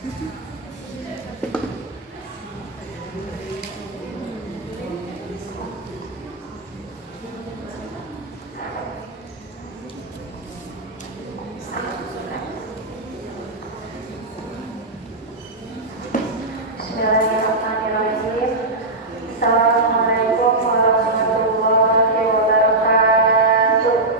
Bismillahirrahmanirrahim. Assalamualaikum warahmatullahi wabarakatuh.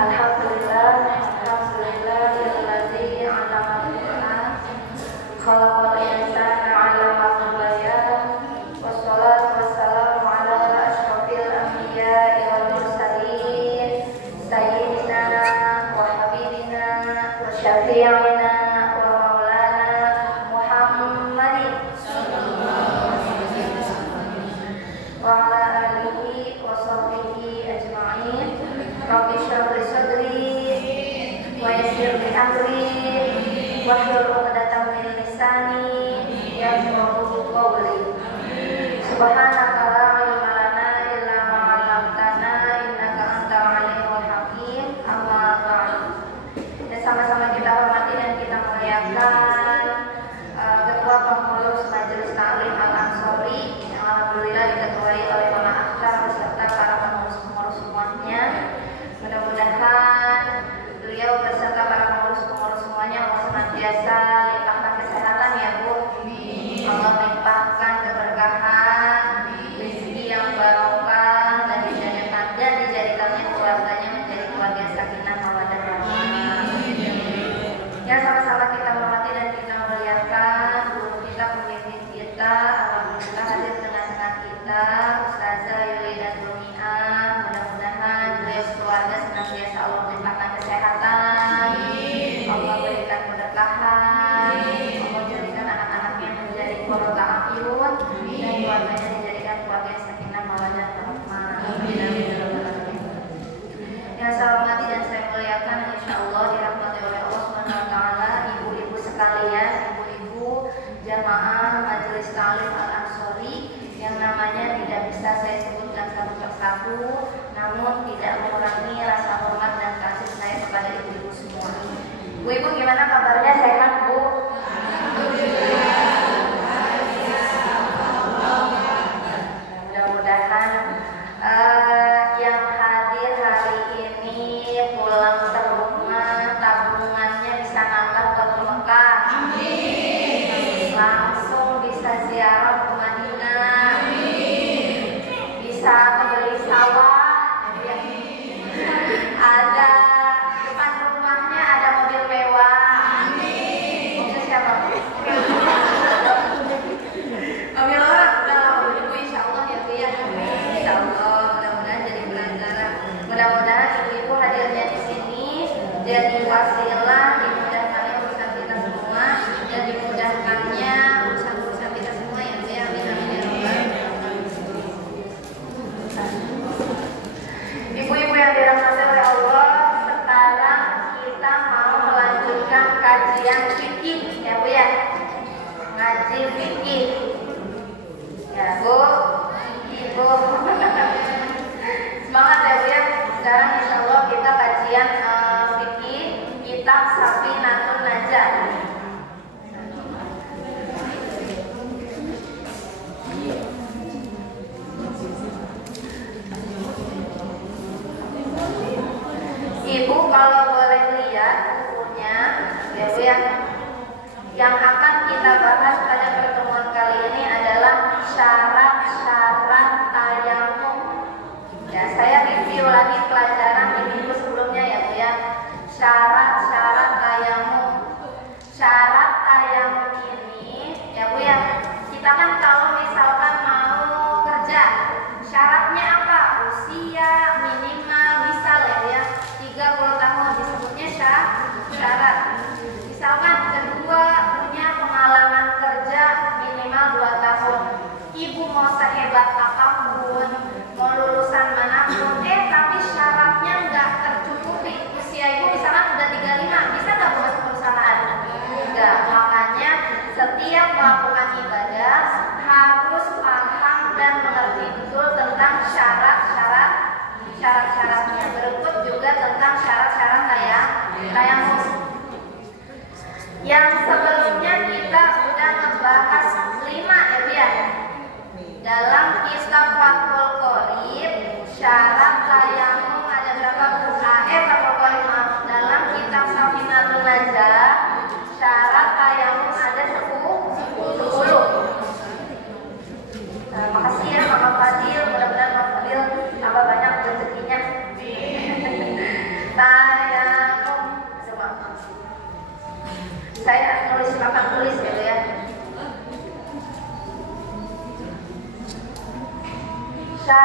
Alhamdulillah, alhamdulillahilladzi 'allamal Qur'an, khalaqal insana 'allamahu bayan, wassalatu wassalamu ala asyrofil anbiya'i wal mursalin, sayyidina wa habibina wa syafi'ina wa maulana Muhammadin wa ala alihi wa sahbihi ajma'in. Rabbi shrah li sadri wa yassir li amri wahlul 'uqdatam min lisani yafqahu qawli. Subhanaka la ilma lana illa ma 'allamtana innaka antal alimul hakim. Amma ba'du. Dan sama-sama kita hormati dan kita muliakan Ketua Pengurus Majelis Ta'lim Al-Ansori yang alhamdulillah diketuai oleh Mama Akhtar beserta para pengurus-pengurus semuanya. Mudah-mudahan beliau beserta para pengurus-pengurus semuanya Allah senantiasa limpahkan kesehatan ya Bu. Allah limpahkan keberkahan, rezeki yang barokah dan dijadikannya keluarganya menjadi keluarga sakinah mawaddah warahmah. Ya, sama-sama kita hormati dan kita muliakan guru kita, pemimpin kita, alhamdulillah hadir tengah-tengah kita, Ustazah Yulida Dunia. Mudah-mudahan beliau keluarga senantiasa Allah limpahkan kesehatan, Allah berikan keberkahan, Allah jadikan anak-anaknya menjadi qurrata a'yun dan keluarganya dijadikan keluarga sakinah mawaddah warahmah. Yang saya hormati dan saya muliakan, insyaallah dirahmati oleh Allah Subhanahu wa taala, ibu-ibu sekalian, ibu-ibu jamaah Majelis Ta'lim Al-Ansori yang namanya tidak bisa saya sebutkan satu persatu, namun tidak mengurangi rasa hormat dan kasih saya kepada ibu-ibu semua. Bu-ibu gimana kabarnya, sehat Bu? Mudah-mudahan yang hadir hari ini pulang ke rumah tabungannya bisa nambah ke Mekah. Amin. Langsung bisa ziarah ke Madinah. Amin. Bisa membeli sawah. Ada depan rumahnya ada mobil mewah. Amin. Mobil siapa? Mobil orang. Udah ibu insyaallah ya Bu ya. Insyaallah mudah-mudahan jadi pelajaran. Mudah-mudahan ibu-ibu hadirnya di sini jadi wasilah dimudahkannya urusan kita semua dan dimudahkannya urusan-urusan kita semua ya Bu ya. Amin amin ya rabbal. Ibu-ibu yang dirahmati oleh Allah, sekarang kita mau melanjutkan kajian fikih ya Bu ya. Ngaji fikih. Ya Bu, Ibu. Semangat ya Bu ya. Sekarang insyaallah kita kajian fikih kitab Safinatun Najah. Ibu kalau boleh lihat bukunya ya Bu ya. Yang akan kita bahas pada pertemuan kali ini adalah syarat-syarat tayamum. Ya, saya review lagi pelajaran di minggu sebelumnya ya Bu ya. Syarat-syarat tayamum. Syarat tayamum ini ya Bu ya. Kita kan kalau misalkan mau kerja, syaratnya apa? Usia minimal misal ya Bu ya 30 tahun disebutnya syarat. Misalkan kedua punya pengalaman kerja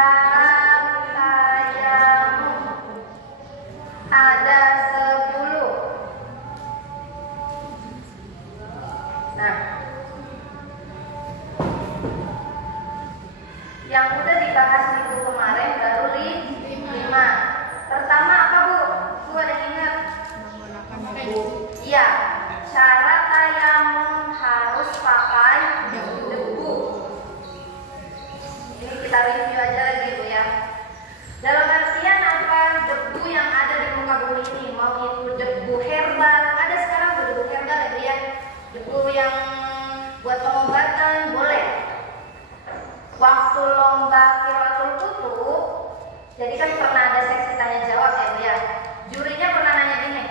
syarat tayamum ada 10. Nah, yang udah dibahas minggu kemarin baru 5. Pertama apa Bu? Bu ada ingat? Iya, syarat tayamum harus pakai debu. Ini kita review aja lagi Bu ya. Dalam artian apa? Debu yang ada di muka bumi ini, mau itu debu herbal, ada sekarang debu herbal ya Bu ya. Debu yang buat pengobatan boleh. Waktu lomba Qiraatul Kutub, jadi kan pernah ada seksi tanya jawab ya Bu ya. Jurinya pernah nanya gini,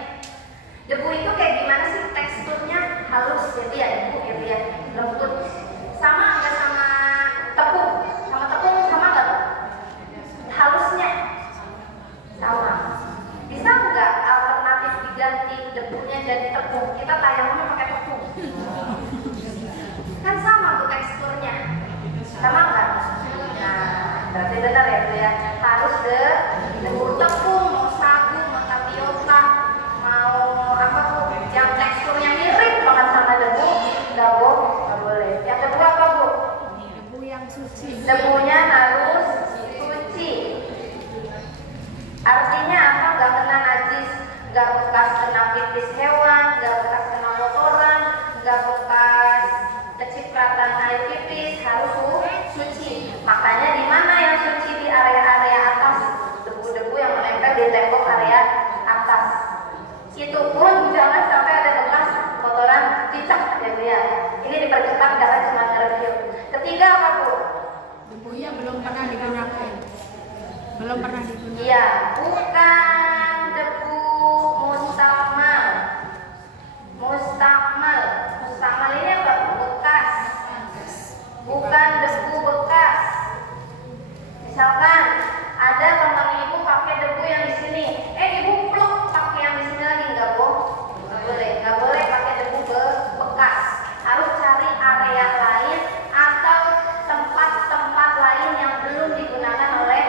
debu itu kayak gimana sih teksturnya? Halus ya Bu ya, debu ya Bu ya, lembut. Sama nggak sama tepung? Sama tepung sama nggak Bu? Halusnya sama. Bisa nggak alternatif diganti debunya jadi tepung? Kita tayamumnya pakai tepung. Kan sama tuh teksturnya. Sama nggak? Nah, berarti benar ya Bu ya. Harus debu tepung, mau sagu, mau tapioka, mau apa Bu? Yang teksturnya mirip banget sama debu, nggak Bu? Nggak boleh. Yang kedua apa Bu? Debu yang suci. Debunya harus suci. Artinya apa? Nggak kena najis, nggak bekas kena pipis hewan, nggak bekas kena kotoran, nggak bekas kecipratan air pipis, harus suci. Makanya di mana yang suci? Di area-area atas, debu-debu yang menempel di tembok area atas. Itu pun jangan sampai ada bekas kotoran cicak ya Bu ya. Ini dipercepat karena cuma nge-review. Ketiga apa Bu? Debu yang belum pernah digunakan. Belum pernah digunakan. Iya, bukan debu mustakmal. Mustakmal ini apa? Bekas. Bukan debu bekas. Misalkan ada teman ibu pakai debu yang di sini, ibu pluk pakai yang di sini lagi, nggak Bu? Nggak boleh pakai debu bekas. Harus cari area lain atau tempat-tempat lain yang belum digunakan oleh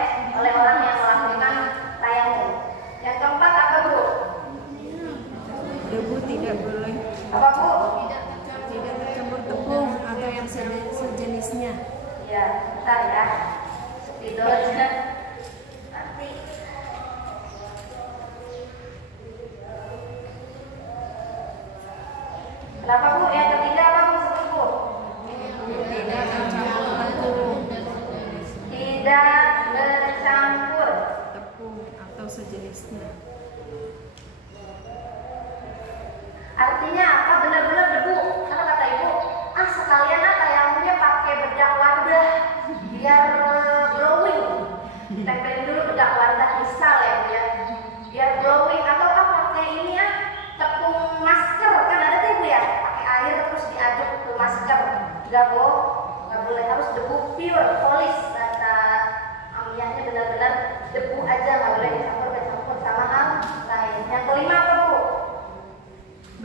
orang yang melakukan tayamum. Yang keempat apa Bu? Debu tidak boleh. Apa Bu? Tidak tercampur tepung atau yang sejenisnya. Ya, bentar ya. Spidolnya nanti. Kenapa Bu? Yang ketiga apa Bu? Sebut Bu. Tidak tercampur tepung. Tidak bercampur. Tepung atau sejenisnya. Artinya apa? Benar-benar debu. Karena kata ibu, sekalian tayamumnya pakai bedak wardah biar glowing. Tempelin dulu bedak wardah misal ya Bu ya. Biar glowing atau pakai ini ya, tepung masker kan ada tuh Bu ya. Pakai air terus diaduk ke masker. Enggak Bu, nggak boleh, harus debu pure, polis. Kata amiyahnya benar-benar debu aja, nggak boleh dicampur sama hal lain. Yang kelima apa Bu?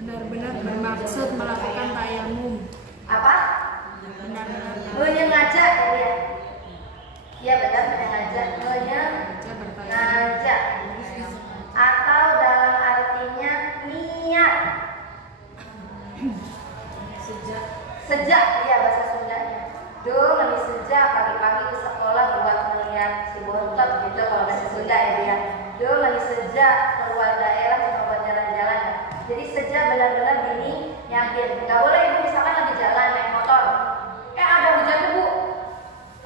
Benar-benar bermaksud melakukan tayamum. Apa? Benar-benar Menyengaja ya Bu ya. Iya benar, menyengaja. Menyengaja. Atau dalam artinya niat. Sejak ya bahasa Sundanya. Meni sejak pagi-pagi ke sekolah buat melihat si bontot gitu kalau bahasa Sunda ya Bu ya. Meni sejak keluar daerah cuma buat jalan-jalan. Jadi sejak benar-benar dini yakin. Nggak boleh Ibu misalkan lagi jalan naik motor, ada hujan debu,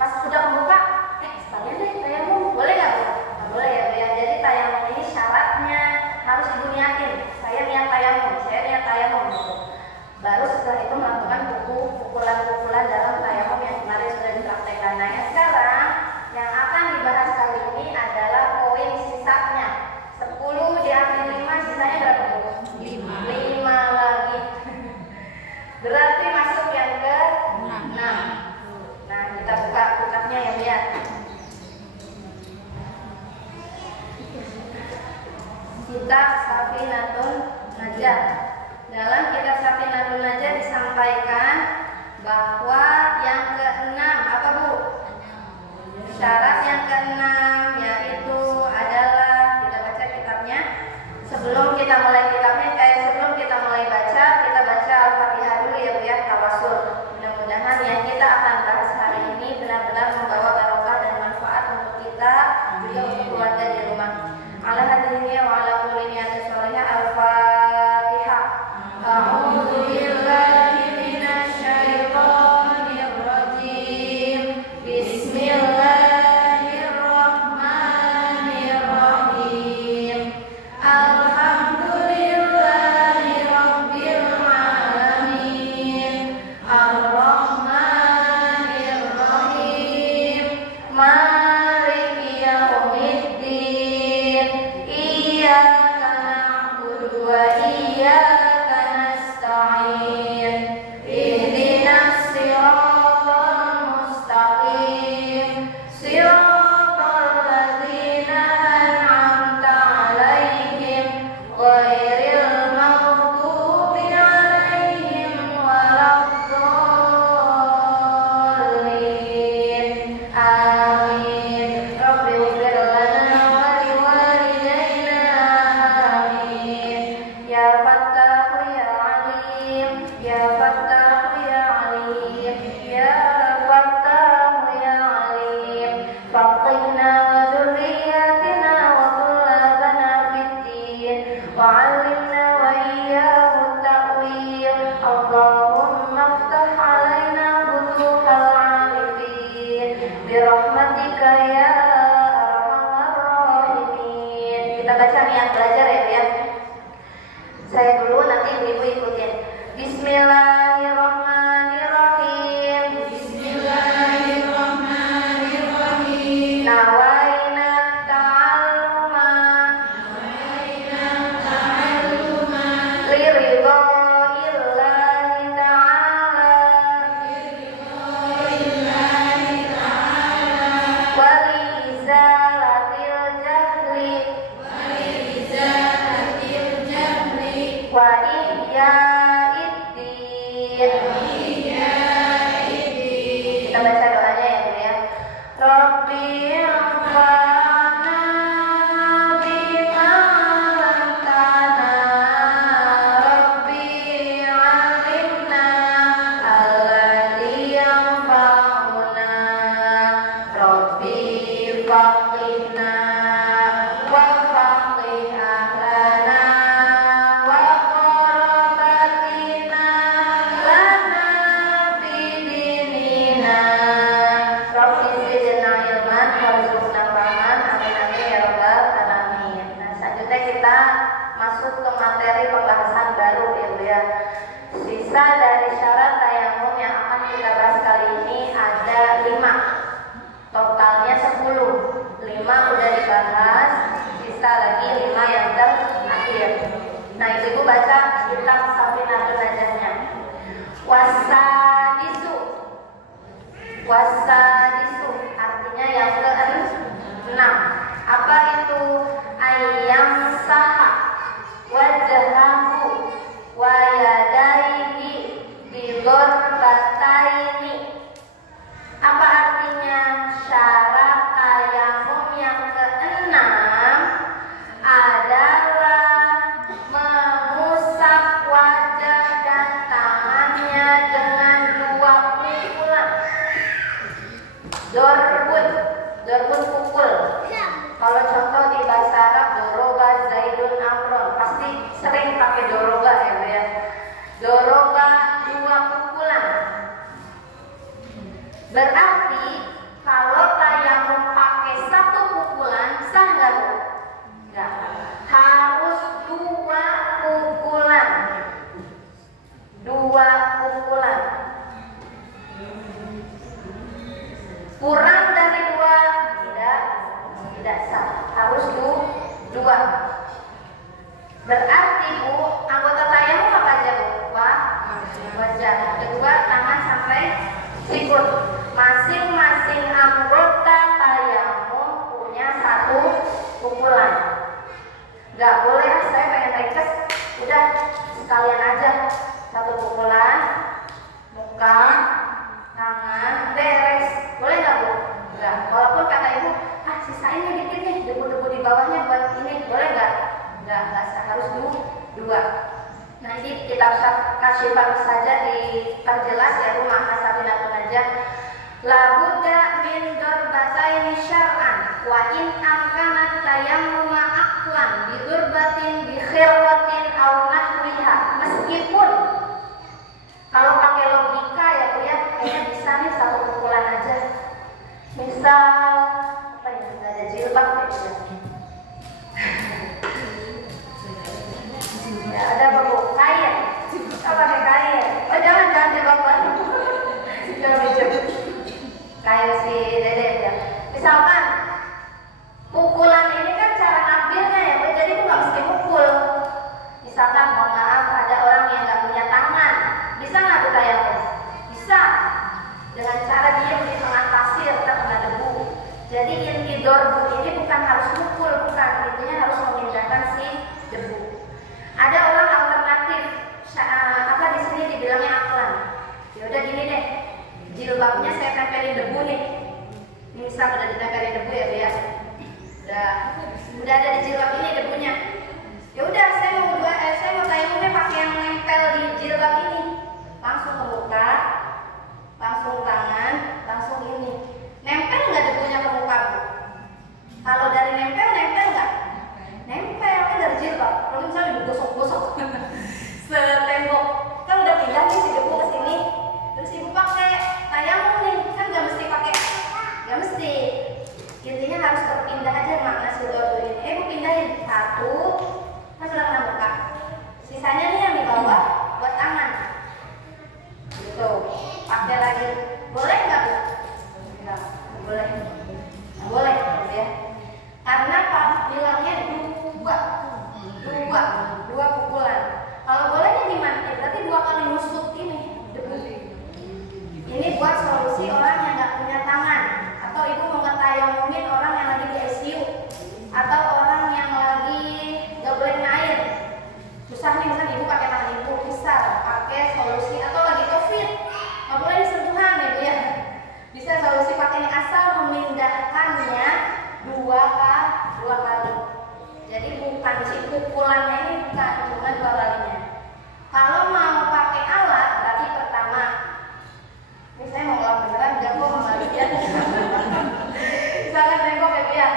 pas udah kebuka, sekalian deh tayamum, boleh nggak Bu? Nggak boleh ya Bu ya. Jadi tayamum ini syaratnya harus Ibu niatin. Saya niat tayamum gitu. Baru setelah itu melakukan pukulan-pukulan dalam tayamum yang kemarin sudah dipraktekkan. Nah yang sekarang yang akan dibahas kali ini adalah poin sisanya. 10 diambil 5, sisanya berapa Bu? 5 lagi. Berarti masuk yang ke 6. Nah kita buka kitabnya ya Bu ya. Kitab Safinatun Najah. Dalam kitab Safinatun Najah disampaikan bahwa yang ke-6 apa Bu? Syarat yang keenam yaitu adalah kita baca kitabnya. Sebelum kita mulai baca, kita baca Al-Fatihah dulu ya Bu ya, tawasul. Mudah-mudahan yang kita akan bahas hari ini benar-benar membawa barokah dan manfaat untuk kita juga untuk keluarga di rumah. Ala hadirinnya wa ala kulli niyatin sholihah. Al-Fatihah. A'udzu billahi minasy syaithanir rajim. Bismillahirrahmanirrahim. Alhamdulillahirabbil alamin. Ar-Rahmanir-Rahim. Maliki yaumiddin. Iyyaka na'budu wa iyyaka nasta'in. Ihdinas siratal mustaqim. Siratal ladzina an'amta 'alaihim ghairil maghdubi 'alaihim waladdallin. Amin. Rabbi ighfir lana wa liwalidayna. Amin. Ya Fattahu ya Alim. Ya Fattahu ya Alim. Ya Fattahu ya Alim. Faqihna wa dzurriyyatina wa tullabana fid-din. Wa 'allimna wa iyyahu ta'wil. Allahumma iftah 'alaina futuhal 'arifin birahmatika ya arhamar rahimin. Kita baca nih yang belajar ya Bu ya. Saya dulu, nanti ibu-ibu ikutin. Bismillahirrahmanirrahim. Bismillahirrahmanirrahim. Nawaina ta'alluma. Liridho illahi ta'ala. Wali izalatil jahli. Wa iyyaiddin. Kita baca doanya ya Bu ya. Rabbi anfa'na bima 'allamtana. Rabbi 'allimna alladzi yanfa'una. Rabbi faqihna wa faqih ahlana wa qarabatina lana fi dinina. Rabbi zidna ilman warzuqna fahman. Amin amin ya rabbal alamin. Nah, selanjutnya kita masuk ke materi pembahasan baru ya Bu ya. Sisa dari syarat tayamum yang akan kita bahas kali ini ada 5. Totalnya 10. 5 udah dibahas, sisa lagi 5 yang terakhir. Nah, ibu baca kitab Safinatun Najahnya. Wasadisu. Wasadisu artinya yang ke-6. Apa itu? Ayyam saha wajahahu wa yadaihi bidharbataini. Apa artinya? Syarat tayamum yang ke-6 adalah mengusap wajah dan tangannya dengan 2 pukulan. Dorbun pukul. Kalau contoh di bahasa Arab, doroba Zaidun Amron, pasti sering pakai doroba ya Bu ya. Doroba 2 pukulan. Berarti kalau tayamum pakai 1 pukulan sah nggak Bu? Nggak. Harus 2 pukulan. 2 pukulan. Kurang dari 2 tidak sah. Harus 2. Berarti Bu, anggota tayamum apa aja Bu? Wajah. Kedua, tangan sampai sikut. Masing-masing anggota tayamum punya 1 pukulan. Gak boleh saya pengen ringkes, udah sekalian aja 1 pukulan, muka, tangan, beres. Boleh nggak Bu? Enggak. Walaupun kata ibu, sisain nih dikit nih, debu-debu di bawahnya buat ini, boleh nggak? Nggak sah, harus dua. Nah ini kita kasih baru saja diperjelas ya rumah Hasafinatun Najah. La budda min darbataini syar'an wa in amkanat tayammuma aqlan bi durbatin bi khirwatin aw nahwiha. Meskipun kalau pakai logika ya Bu ya, kayaknya bisa nih satu pukulan aja. Misal apa ya, nggak ada jilbab ya Bu. Ya ada apa Bu? Kain. Apa pakai kain? Oh jangan jilbab lagi. Jangan kayak si Dede ya. Misalkan pukulan ini kan cara ngambilnya ya Bu, jadi Bu nggak mesti mukul. Misalkan mohon maaf ada orang yang nggak punya tangan, bisa nggak Bu tayamum? Bisa. Dengan cara dia di tengah pasir terkena debu. Jadi inti dorbu ini bukan harus mukul, bukan. Intinya harus memindahkan si debu. Ada orang alternatif, apa di sini dibilangnya aklan. Ya udah gini deh, jilbabnya saya tempelin debu nih. Ini misal udah ditempelin debu ya Bu ya. Udah ada di jilbab ini debunya. Ya udah saya mau tayamumnya pakai yang nempel di jilbab ini. Langsung ke muka, langsung tangan, langsung ini. Nempel nggak debunya ke muka Bu? Kalau dari nempel nggak? Nempel kan dari jilbab. Kalau misalnya digosok-gosok setembok, kan udah pindah nih si debu ke sini. Terus ibu pakai tayamum nih, kan nggak mesti pakai, nggak mesti. Intinya harus terpindah aja makna si dorbu ini. Ibu pindahin satu, kan sudah kena muka. Sisanya nih yang di bawah buat tangan. Gitu. Pakai lagi. Boleh nggak Bu? Nggak boleh. Nggak boleh ya. Karena Pak bilangnya dua pukulan. Kalau bolehnya gimana? Ya, berarti 2 kali nusuk ini debu. Ini buat solusi orang yang nggak punya tangan, atau ibu mau ngetayamumin orang yang lagi di ICU, atau orang yang lagi nggak boleh air. Susah nih misalnya ibu pakai tangan ibu, bisa pakai solusi, atau lagi COVID, nggak boleh disentuhan ya Bu ya. Bisa solusi pakai ini asal memindahkannya 2 kali. Jadi bukan si pukulannya ini bukan, cuma 2 kalinya. Kalau mau pakai alat berarti pertama, ini saya mau ngelakuin beneran, jangan kok kembali ya. Misalkan tengok ya Bu ya,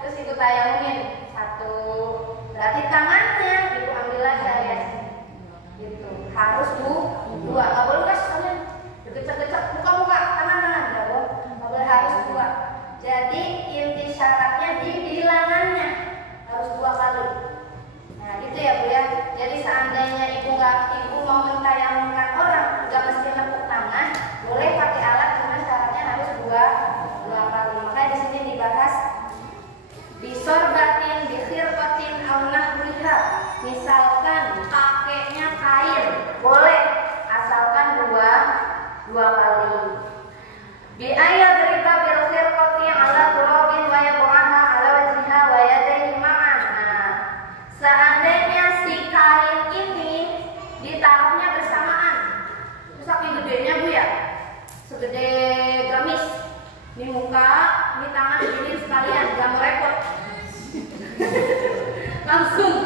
terus ibu tayamumin 1, berarti tangannya ibu ambil aja ya. Gitu, harus 2, nggak boleh kan soalnya degecek-gecek muka tangan-tangan, nggak boleh, harus 2. Jadi inti syaratnya di bilangannya harus 2 kali. Nah gitu ya Bu ya. Jadi seandainya ibu mau mentayamumkan orang, nggak mesti nepuk tangan, boleh pakai alat, cuma syaratnya harus 2 kali. Makanya di sini dibahas bisorbatin, bikhirqatin, aw nahwiha. Misalkan pakainya kain, boleh asalkan 2 kali. Bi ayat riba bil khirqati ala turabin wa yab'aha ala wajhiha wa yadayhi ma'an. Nah, seandainya si kain ini ditaruhnya bersamaan, terus saking gedenya Bu ya, segede gamis, ini muka, ini tangan, begini sekalian, gak mau repot. Langsung,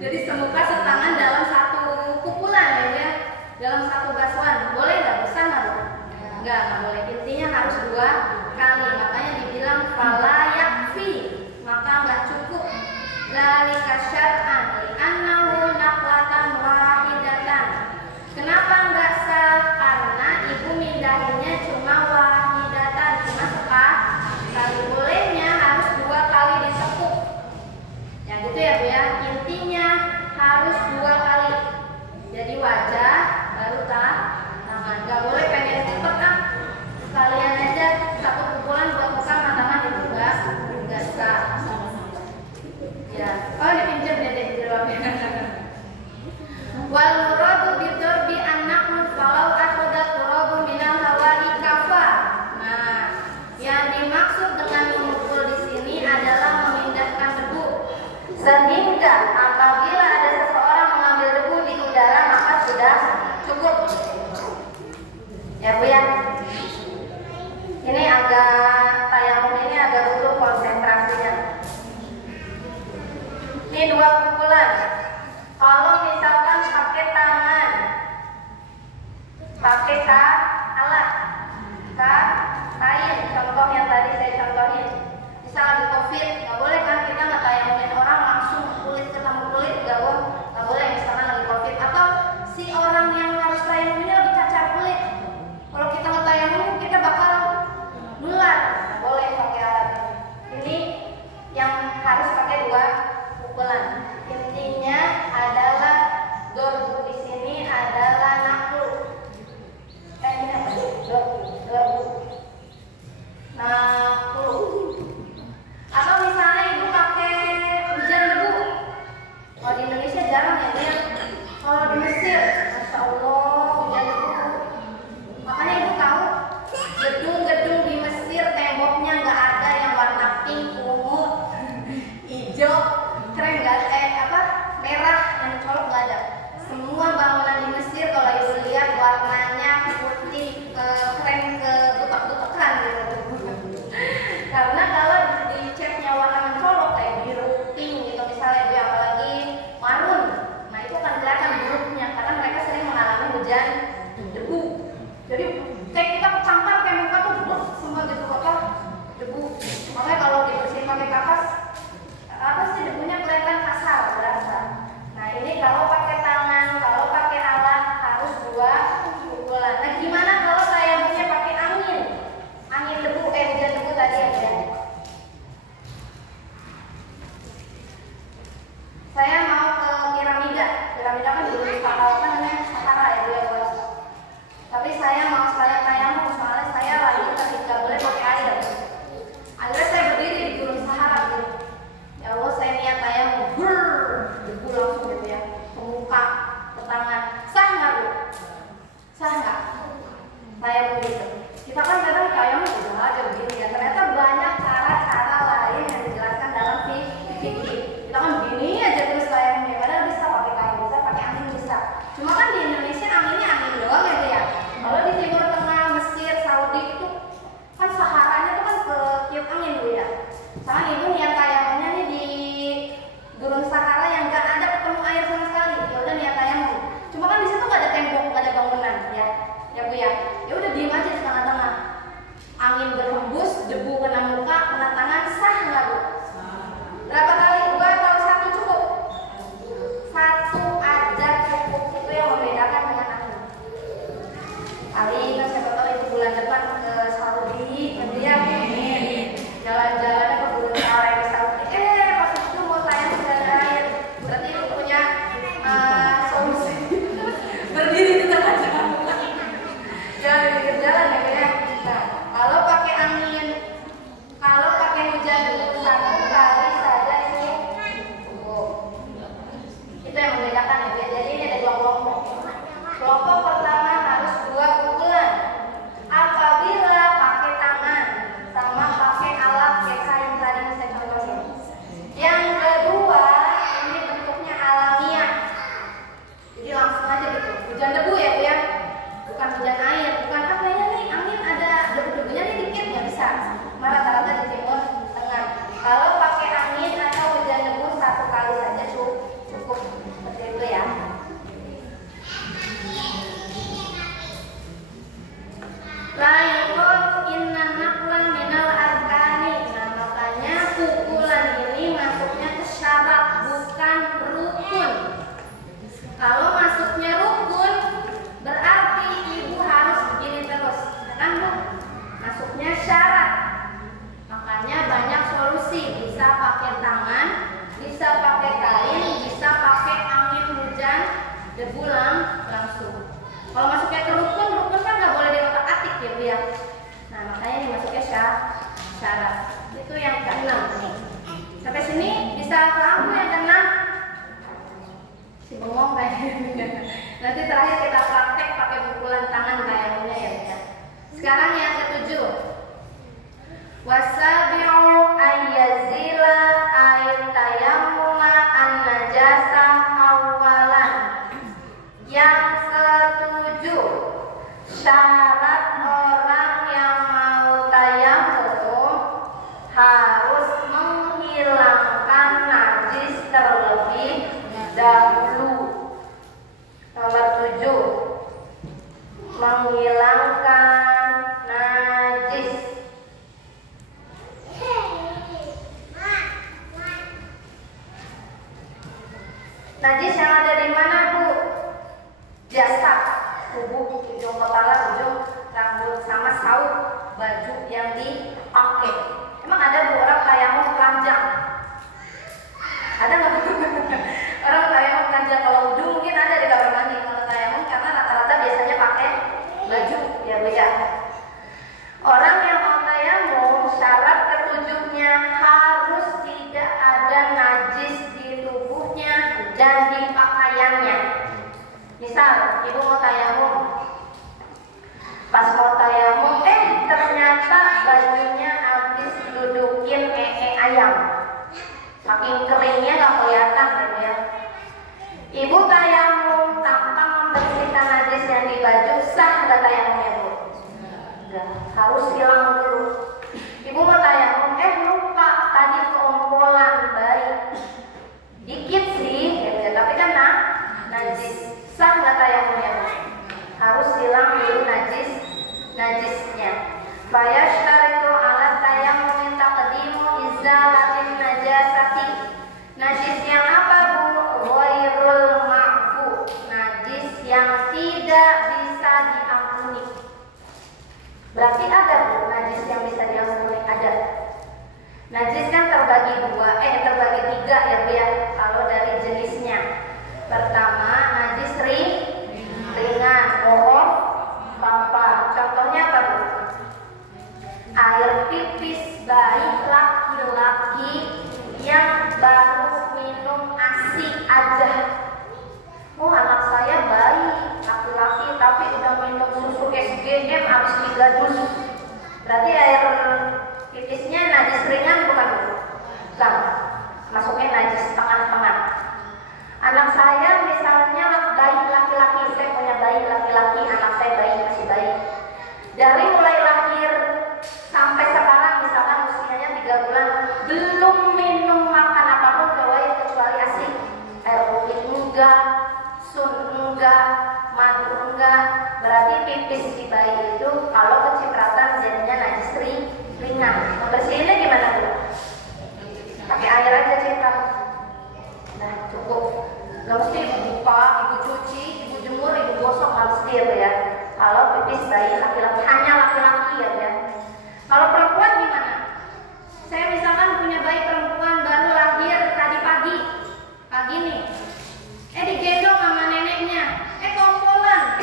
jadi semuka setangan dalam 1 pukulan ya, dalam 1 basuhan. Boleh nggak? Bisa nggak Bu? Nggak boleh. Intinya harus 2 kali. Makanya dibilang fala yakfi, maka nggak cukup. Dzalika syar'an li'annahu naqlatan wahidatan. Kenapa nggak sah? Karena ibu mindahinnya cuma wahidatan, cuma sekali. Bolehnya harus 2 kali disepuk. Ya gitu ya Bu ya. Intinya harus 2 kali. Jadi wajah baru tangan. Nggak boleh pengen cepet sekalian aja COVID, nggak boleh kan kita ngetayangin orang langsung kulit ketemu kulit, nggak boleh misalkan lagi COVID, atau si orang yang harus tayang ini lagi cacar kulit. Kalau kita ngetayangin kita bakal nular, nggak boleh pakai alat ini. Yang harus pakai 2 pukulan. Intinya adalah dorbu di sini adalah naklu. Ini apa sih? Dorbu. Naklu. Atau misalnya ibu pakai hujan debu. Kalau di Indonesia jarang ya dia. Kalau di Mesir, masya Allah hujan debu. Makanya ibu tahu gedung-gedung di Mesir temboknya nggak ada yang warna pink, ungu, hijau, keren nggak? Merah yang colok nggak ada. Semua bangunan di Mesir kalau ibu lihat warnanya putih, keren ke butek-butekan gitu. Karena kalau dicatnya warna mencolok kayak biru, pink gitu misalnya, ibu apalagi marun, nah itu akan kelihatan buruknya karena mereka sering mengalami hujan debu. Jadi kayak kita kecampar kayak muka tuh blok semua gitu debu. Makanya kalau dibersihin pakai kapas sih debunya kelihatan kasar, berasa. Nah ini kalau pakai tangan, kalau pakai alat harus 2 pukulan. Nah gimana kalau saya punya pakai angin debu, hujan debu tadi ya. Saya mau ke piramida kan dulu Sahara ya dia bos. Tapi saya mau tayamum soalnya saya lagi nggak boleh pakai air. Akhirnya saya berdiri di Gunung Sahara gitu. Ya Allah saya niat tayamum, debu langsung gitu ya, ke muka, ke tangan. Sah nggak bu? Sah nggak? Tayamum gitu. Kita kan kadang tayamum udah aja begini ya. Ternyata banyak cara-cara lain yang dijelaskan dalam fikih. Kita kan begini aja terus tayamumnya. Padahal bisa pakai kain, bisa pakai angin bisa. Cuma kan di Indonesia anginnya angin doang gitu ya. Kalau di Timur Tengah, Mesir, Saudi itu kan Saharanya itu kan ke tiup angin bu ya. Soalnya ibu niat tayamumnya nih di Gunung Sahara yang nggak ada ketemu air sama sekali. Ya udah niat tayamum. Cuma kan di situ nggak ada tembok, nggak ada bangunan ya bu ya. Ya udah diem aja di tengah-tengah. Angin berhembus, debu kena muka, kena tangan, sah nggak bu? Berapa kali? 2 atau 1 cukup? 1 aja cukup. Itu yang membedakan dengan angin. Paling kan siapa tahu itu bulan depan ke Saudi, kemudian jalan-jalan ke Gunung Sahara di Saudi. Pas itu mau tayang sudah ada air. Berarti itu punya solusi. Berdiri di tengah jalan. Jangan di pinggir jalan ya. Nah, kalau pakai angin, kalau pakai hujan dulu 1 kali saja itu cukup. Itu yang membedakan ya. Jadi ini ada 2 kelompok. Kelompok pertama harus 2 pukulan. Apabila pakai tangan sama pakai alat kayak kain tadi yang saya contohin. Yang kedua ini bentuknya alamiah. Jadi langsung aja gitu. Hujan debu ya bu ya. Bukan hujan air. Bukan kayaknya nih angin ada debu-debunya nih dikit, nggak bisa. Rata-rata di Timur Tengah. Kalau pakai angin atau hujan debu 1 kali saja cukup. Seperti itu ya. Inna nakla minal arkani. Nah makanya pukulan ini masuknya ke syarat bukan rukun. Kalau masuknya rukun berarti ibu harus begini terus, kan bu? Masuknya syarat. Makanya banyak solusi, bisa pakai tangan, bisa pakai kain, bisa pakai angin hujan debu langsung. Kalau masuknya ke rukun kan nggak boleh diotak-atik ya bu ya. Nah makanya ini masuknya syarat. Itu yang ke-6 nih. Sampai sini bisa paham yang ke-6? Si bengong kayaknya. Nanti terakhir kita praktek pakai pukulan tangan kayaknya ya. Sekarang yang ke-7. Wasabi'u ayyazila aytayammula an-najasa awalan. Yang ke-7, syarat orang yang mau tayamum harus menghilangkan najis terlebih dahulu. Nomor 7, menghilangkan najis. Najis yang ada di mana, Bu? Jasad, tubuh, ujung kepala, ujung rambut, sama sauk baju yang dipakai. Emang ada Bu orang tayamum telanjang? Ada nggak? Orang tayamum telanjang kalau ujung mungkin ada di kamar mandi. Kalau tayamum karena rata-rata biasanya pakai baju, ya Bu ya. Orang yang mau tayamum syarat ketujuhnya harus tidak ada najis di tubuhnya dan di pakaiannya. Misal ibu mau tayamum, pas mau tayamum, ternyata bajunya habis dudukin ayam, saking keringnya nggak kelihatan gitu ya. Ibu tayamum tanpa membersihkan najis yang di baju, sah nggak tayamumnya Bu? Enggak, harus hilang dulu. Ibu mau tayamum, lupa tadi keompolan bayi, dikit sih, gitu, tapi kan najis. Sah nggak tayamumnya Bu? Harus hilang dulu najisnya. Fayashtaritu ala tayammum taqdimu izalatin najasati. Najis yang apa Bu? Ghairul ma'fu. Najis yang tidak bisa diampuni. Berarti ada Bu najis yang bisa diampuni? Ada. Najis kan terbagi tiga ya Bu ya, kalau dari jenisnya. Pertama, najis ringan, bohong, papa. Contohnya apa Bu? Air pipis bayi laki-laki yang baru minum ASI aja. Oh, anak saya bayi laki-laki tapi udah minum susu SGM habis 3 dus. Berarti air pipisnya najis ringan bukan Bu? Bukan. Masuknya najis tengah-tengah. Anak saya misalnya bayi laki-laki, saya punya bayi laki-laki, anak saya masih bayi. Dari mulai lahir sampai sekarang misalkan usianya 3 bulan belum minum makan apapun kecuali ASI. Air putih enggak, sun enggak, madu enggak. Berarti pipis di bayi itu kalau kecipratan jadinya najis ringan. Membersihinnya gimana Bu? Pakai air aja ciprat. Nah cukup. Gak mesti ibu buka, ibu cuci, ibu jemur, ibu gosok, harus dia ya. Kalau pipis bayi laki-laki, hanya laki-laki ya. Kalau perempuan gimana? Saya misalkan punya bayi perempuan baru lahir tadi pagi nih. Digendong sama neneknya, kompolan.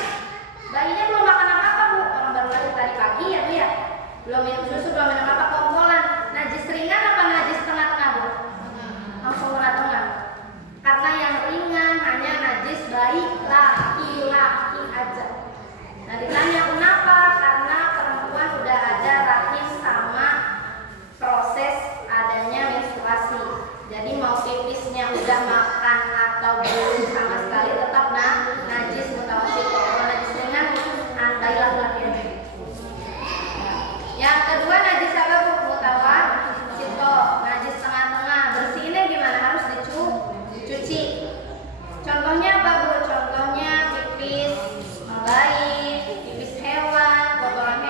Bayinya belum makan apa-apa Bu, orang baru lahir tadi pagi ya Bu ya. Belum minum susu, belum minum apa, kompolan. Najis ringan apa najis tengah-tengah Bu? Langsung tengah-tengah. Karena yang ringan hanya najis bayi laki-laki aja. Nah ditanya kenapa? Karena perempuan udah ada rahim sama proses adanya menstruasi. Jadi mau pipisnya udah makan atau belum sama sekali tetap najis mutawassit. Kalau najis ringan bayi laki-laki aja. Yang kedua najis apa Bu? Mutawassit. Najis tengah-tengah. Bersihinnya gimana? Harus dicuci. Contohnya apa Bu? Contohnya pipis bayi, pipis hewan, kotoran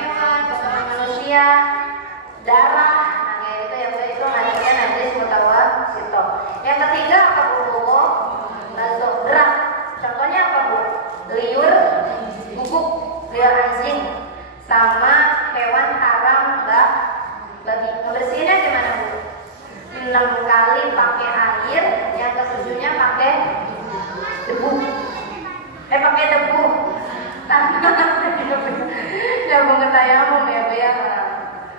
manusia, darah. Nah kayak gitu ya Bu, itu najisnya najis mutawassit. Yang ketiga apa Bu? Berat. Contohnya apa Bu? Liur, guguk, liur anjing, sama hewan haram babi. Ngebersihinnya gimana Bu? 6 kali pakai air, yang ketujuhnya pakai debu. Pakai debu. Nyambung ke tayamum ya Bu ya.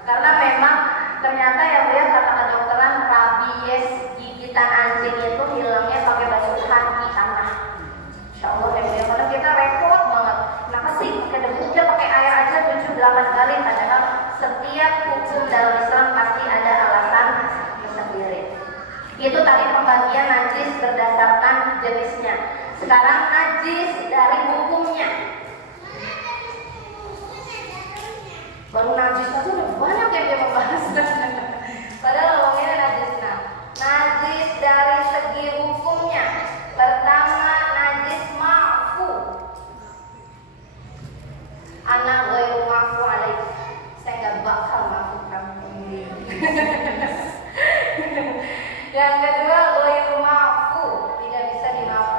Karena memang ternyata ya Bu ya, kata kedokteran rabies gigitan anjing itu hilangnya pakai basuh kaki tanah. Insya Allah ya Bu ya, karena kita repot banget. Kenapa sih pakai debu? Udah pakai air aja 7-8 kali. Padahal setiap hukum dalam Islam pasti ada alasan sendiri. Itu tadi pembagian najis berdasarkan jenisnya. Sekarang najis dari hukumnya. Baru najis aja udah banyak yang dia membahas. Padahal ngomongnya najis. Najis dari segi hukumnya. Pertama najis ma'fu. Anak ghairu ma'fu alaih. Saya gak bakal maafkan kamu. Yang kedua ghairu ma'fu, tidak bisa dimaafkan.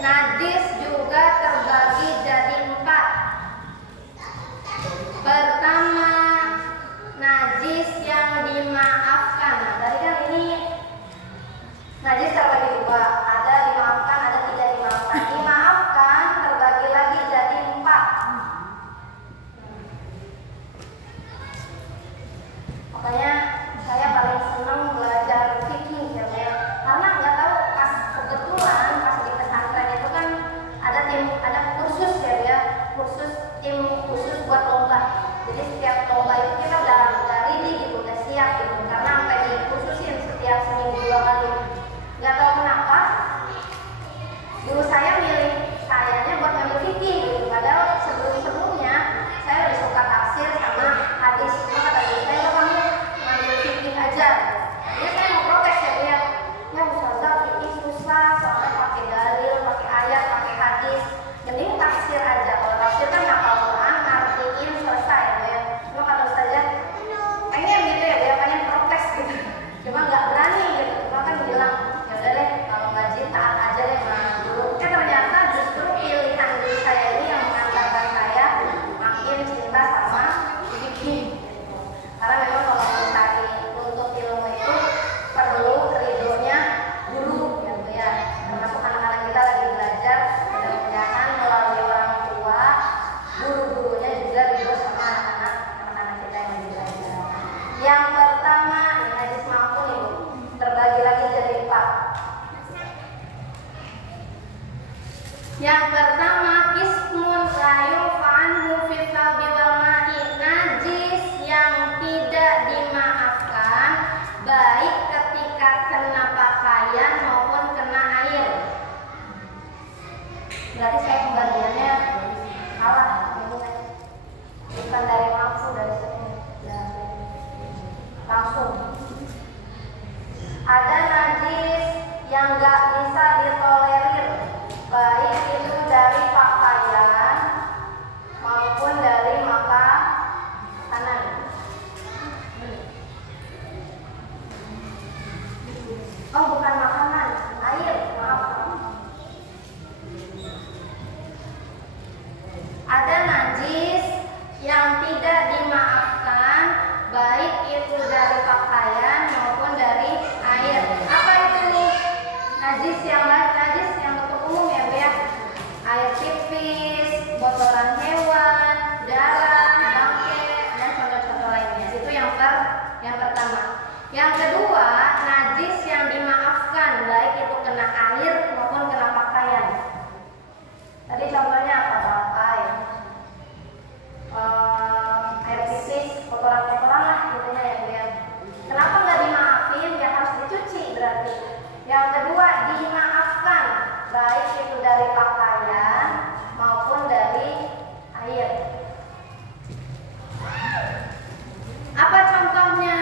najis juga terbagi jadi 4. Pertama, najis yang dimaafkan. Nah, tadi kan ini najis terbagi 2, ada dimaafkan, ada tidak dimaafkan. Dimaafkan terbagi lagi jadi 4. Makanya saya paling senang belajar fikih ya, karena nggak tahu pas kebetulan pas di pesantren itu kan ada kursus ya, kursus tim khusus buat lomba. Jadi setiap lomba itu kita udah ready gitu, udah siap gitu, karena sampai dikhususin setiap seminggu 2 kali. Nggak tahu kenapa guru saya milih sayanya buat ngambil fikih gitu, padahal sebelumnya saya lebih suka tafsir sama hadis. Cuma kata guru saya, kamu ngambil fikih aja. Jadi saya mau protes ya Ustazah, fikih susah soalnya pakai dalil, pakai ayat, pakai hadis. Mending tafsir aja. Kalau tafsir kan hafal Quran, ngertiin selesai ya. Cuma kata Ustazah, pengen gitu ya, pengen protes gitu. Cuma nggak berani gitu. Cuma kan bilang, ya udah deh, kalau ngaji taat aja deh sama guru. Ternyata justru pilihan guru saya ini yang mengantarkan saya makin cinta sama fikih. Karena memang kalau mencari untuk ilmu itu perlu ridhonya guru gitu ya. Termasuk anak-anak kita lagi belajar, mudah-mudahan melalui orang tua, guru-gurunya juga ridho sama anak-anak kita yang lagi belajar. Yang pertama, najis maafun ibu, terbagi lagi jadi 4. Yang pertama, ismun la yuf'anhu fi thawbi wal ma'i, najis yang tidak dimaafkan baik ketika kena pakaian maupun kena air. Berarti saya pembagiannya salah, bukan dari maafun, dari sini langsung. Ada najis yang nggak bisa ditolerir, baik itu dari pakaian maupun dari makanan. Oh, bukan makanan, air, maaf. Ada najis yang tidak dimaafkan, baik itu dari pakaian maupun dari air. Apa itu? Najis yang untuk umum ya, Bu ya. Air pipis, botolan hewan, darah, bangke, dan contoh-contoh lainnya. Itu yang pertama. Yang kedua, najis yang dimaafkan, baik itu kena air maupun kena pakaian. Tadi contohnya apa? Pakai air pipis, kotoran-kotoran lah gitunya ya, Bu ya. Kenapa nggak dimaafin? Ya harus dicuci berarti. Yang kedua, dimaafkan, baik itu dari pakaian maupun dari air. Apa contohnya?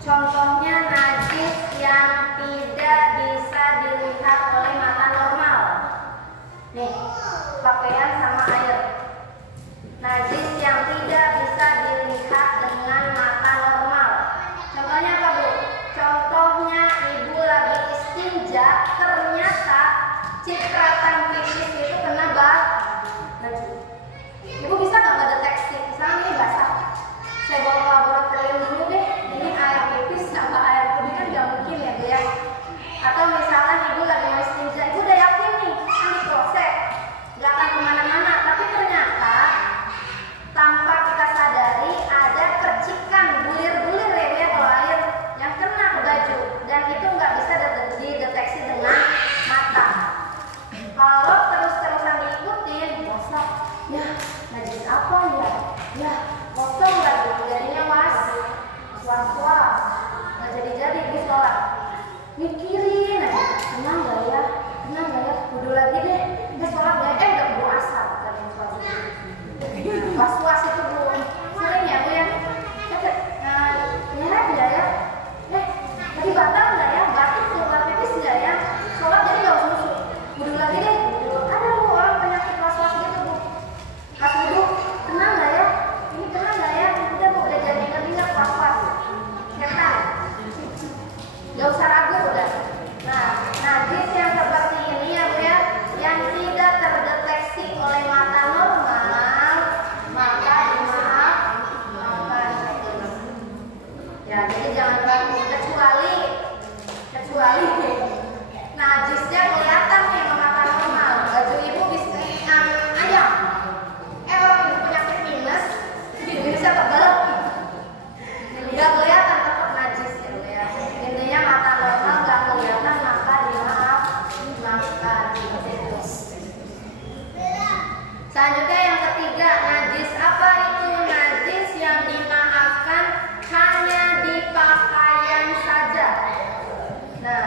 Contohnya najis yang tidak bisa dilihat oleh mata normal. Nih, pakaian sama air. Najis yang tidak bisa dilihat dengan mata normal. Contohnya apa, Bu? Contohnya ibu lagi istinja, ternyata cipratan pipis itu kena baju. Ibu bisa nggak ngedeteksi? Misalnya ini basah, saya bawa ke laboratorium dulu deh. Ini air pipis sama air putih kan nggak mungkin ya, Bu ya. Atau misalnya ibu lagi mau istinja, ibu udah yakin nih, kan diproses, nggak akan kemana-mana. Tapi ternyata tanpa kita sadari ada percikan bulir-bulir ya kalau air yang kena ke baju, dan itu nggak bisa dideteksi dengan mata. najisnya kelihatan nih mata normal. Baju ibu bisa ayam. Orang ibu penyakit minus, minusnya tebal. Nggak kelihatan tetap najis gitu ya. Intinya mata normal nggak kelihatan maka dimaafkan seperti itu. Selanjutnya yang ketiga, najis apa itu? Najis yang dimaafkan hanya di pakaian saja. Nah,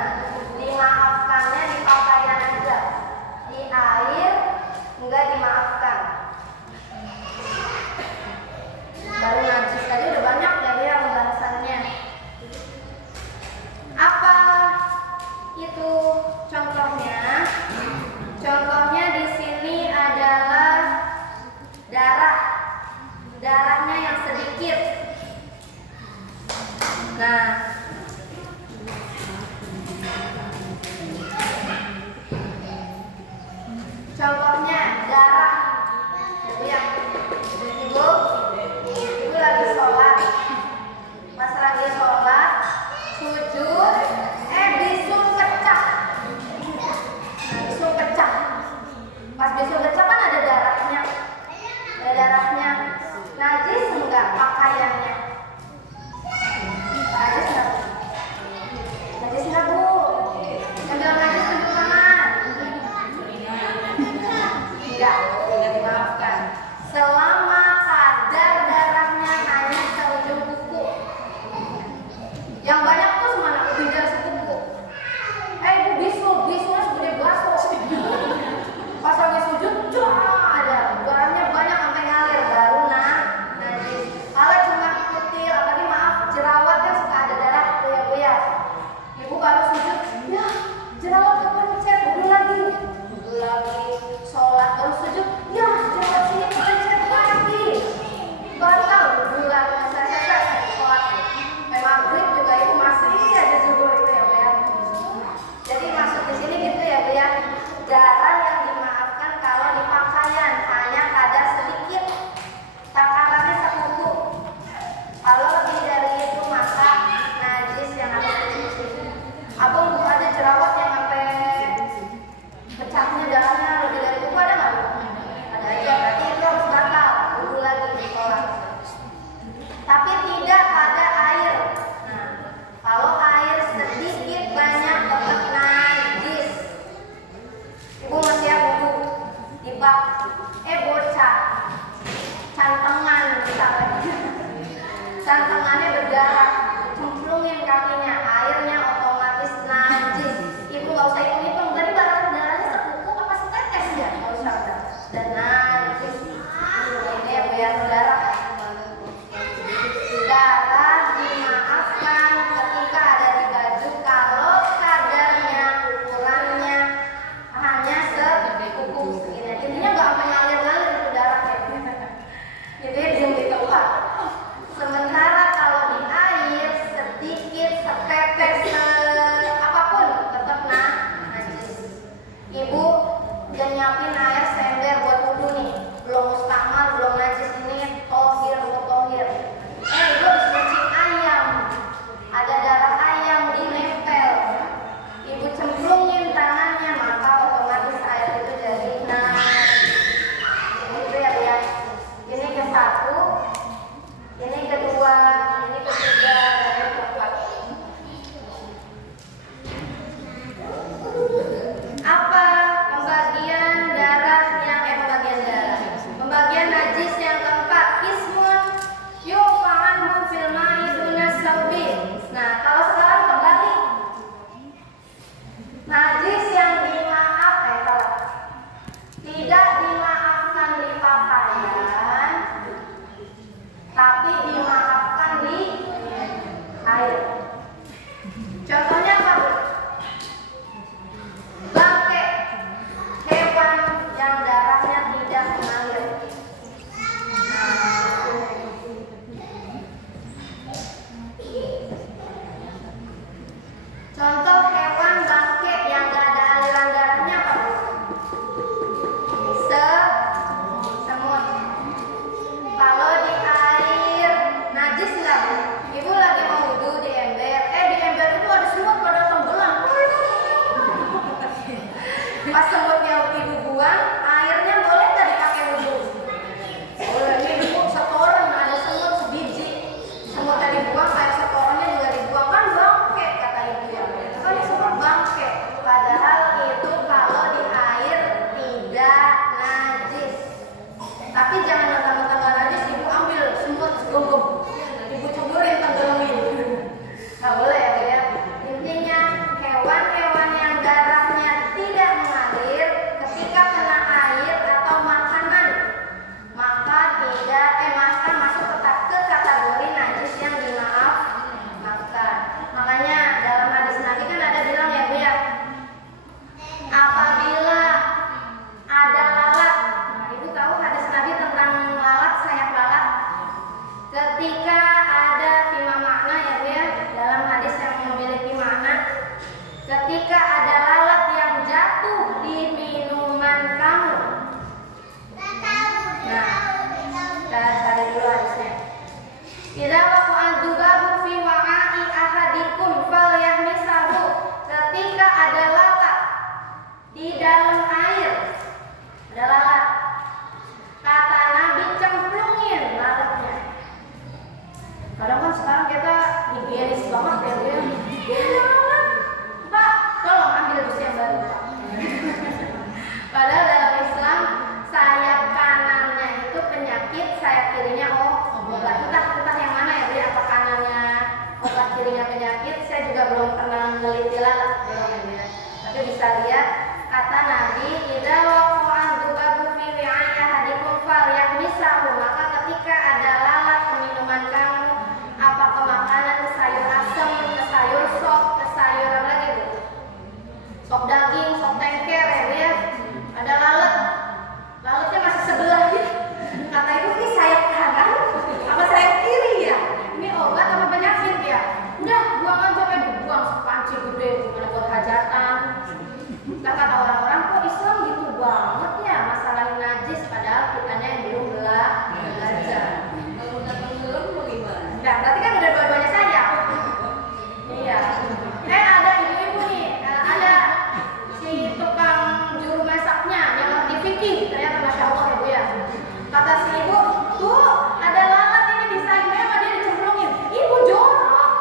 dimaafkannya di pakaian aja. Di air enggak dimaafkan. Baru najis tadi udah banyak ya pembahasannya. Apa itu contohnya? Contohnya di sini adalah darah. Darahnya yang sedikit. Nah, contohnya darah. Ya, ibu lagi sholat. Pas lagi sholat, sujud, bisul pecah. Nah, bisul pecah. Pas bisul pecah kan ada darahnya. Ada darahnya. Najis enggak pakaiannya? Najis bisa lihat kata Nabi, idza waqa'a dzubabu fi wi'a'i ahadikum falyahmisahu, maka ketika ada lalat ke minuman kamu, apa ke makanan, ke sayur asem, ke sayur sop, ke sayur apa lagi Bu? Sop daging, sop tengker ya, ada lalat. Lalatnya masih sebelah gitu. Kata ibu, ini sayap kanan apa sayap kiri ya? Ini obat apa penyakit ya? Udah, buang aja, buang sepanci gede, gimana buat hajatan. Nah, kata orang-orang kok Islam gitu banget ya masalah najis, padahal kitanya yang belum belajar. Kalau udah tenggelam mau gimana? Nah, berarti kan udah dua-duanya sayap. Iya. Ada ibu-ibu nih, ada si tukang juru masaknya yang ngerti fikih, ternyata Masya Allah ya Bu ya. Kata si ibu, tuh ada lalat ini disayang sama dia dicemplungin. Ibu jorok.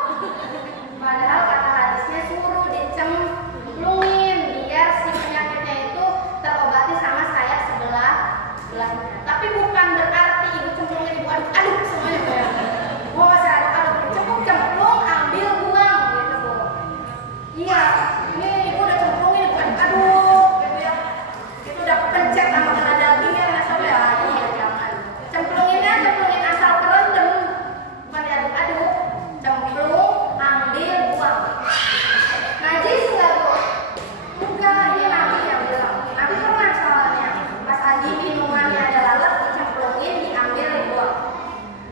Padahal kata hadisnya suruh dicemplungin biar si penyakitnya itu terobati sama sayap sebelahnya. Tapi bukan berarti ibu cemplungin ibu aduk semuanya Bu ya. Mau masih aduk-aduk, cemplung, ambil, buang gitu Bu. Iya, ini ibu udah cemplungin ibu aduk gitu ya. Itu udah kepencet sama kena dagingnya rasa ya. Iya, jangan. Cemplungin asal kerendam, bukan diaduk-aduk. Cemplung, ambil, buang. Najis nggak Bu? Enggak, ini Nabi yang bilang. Nabi pernah soalnya pas lagi minumannya ada lalat, dicemplungin, diambil, dibuang.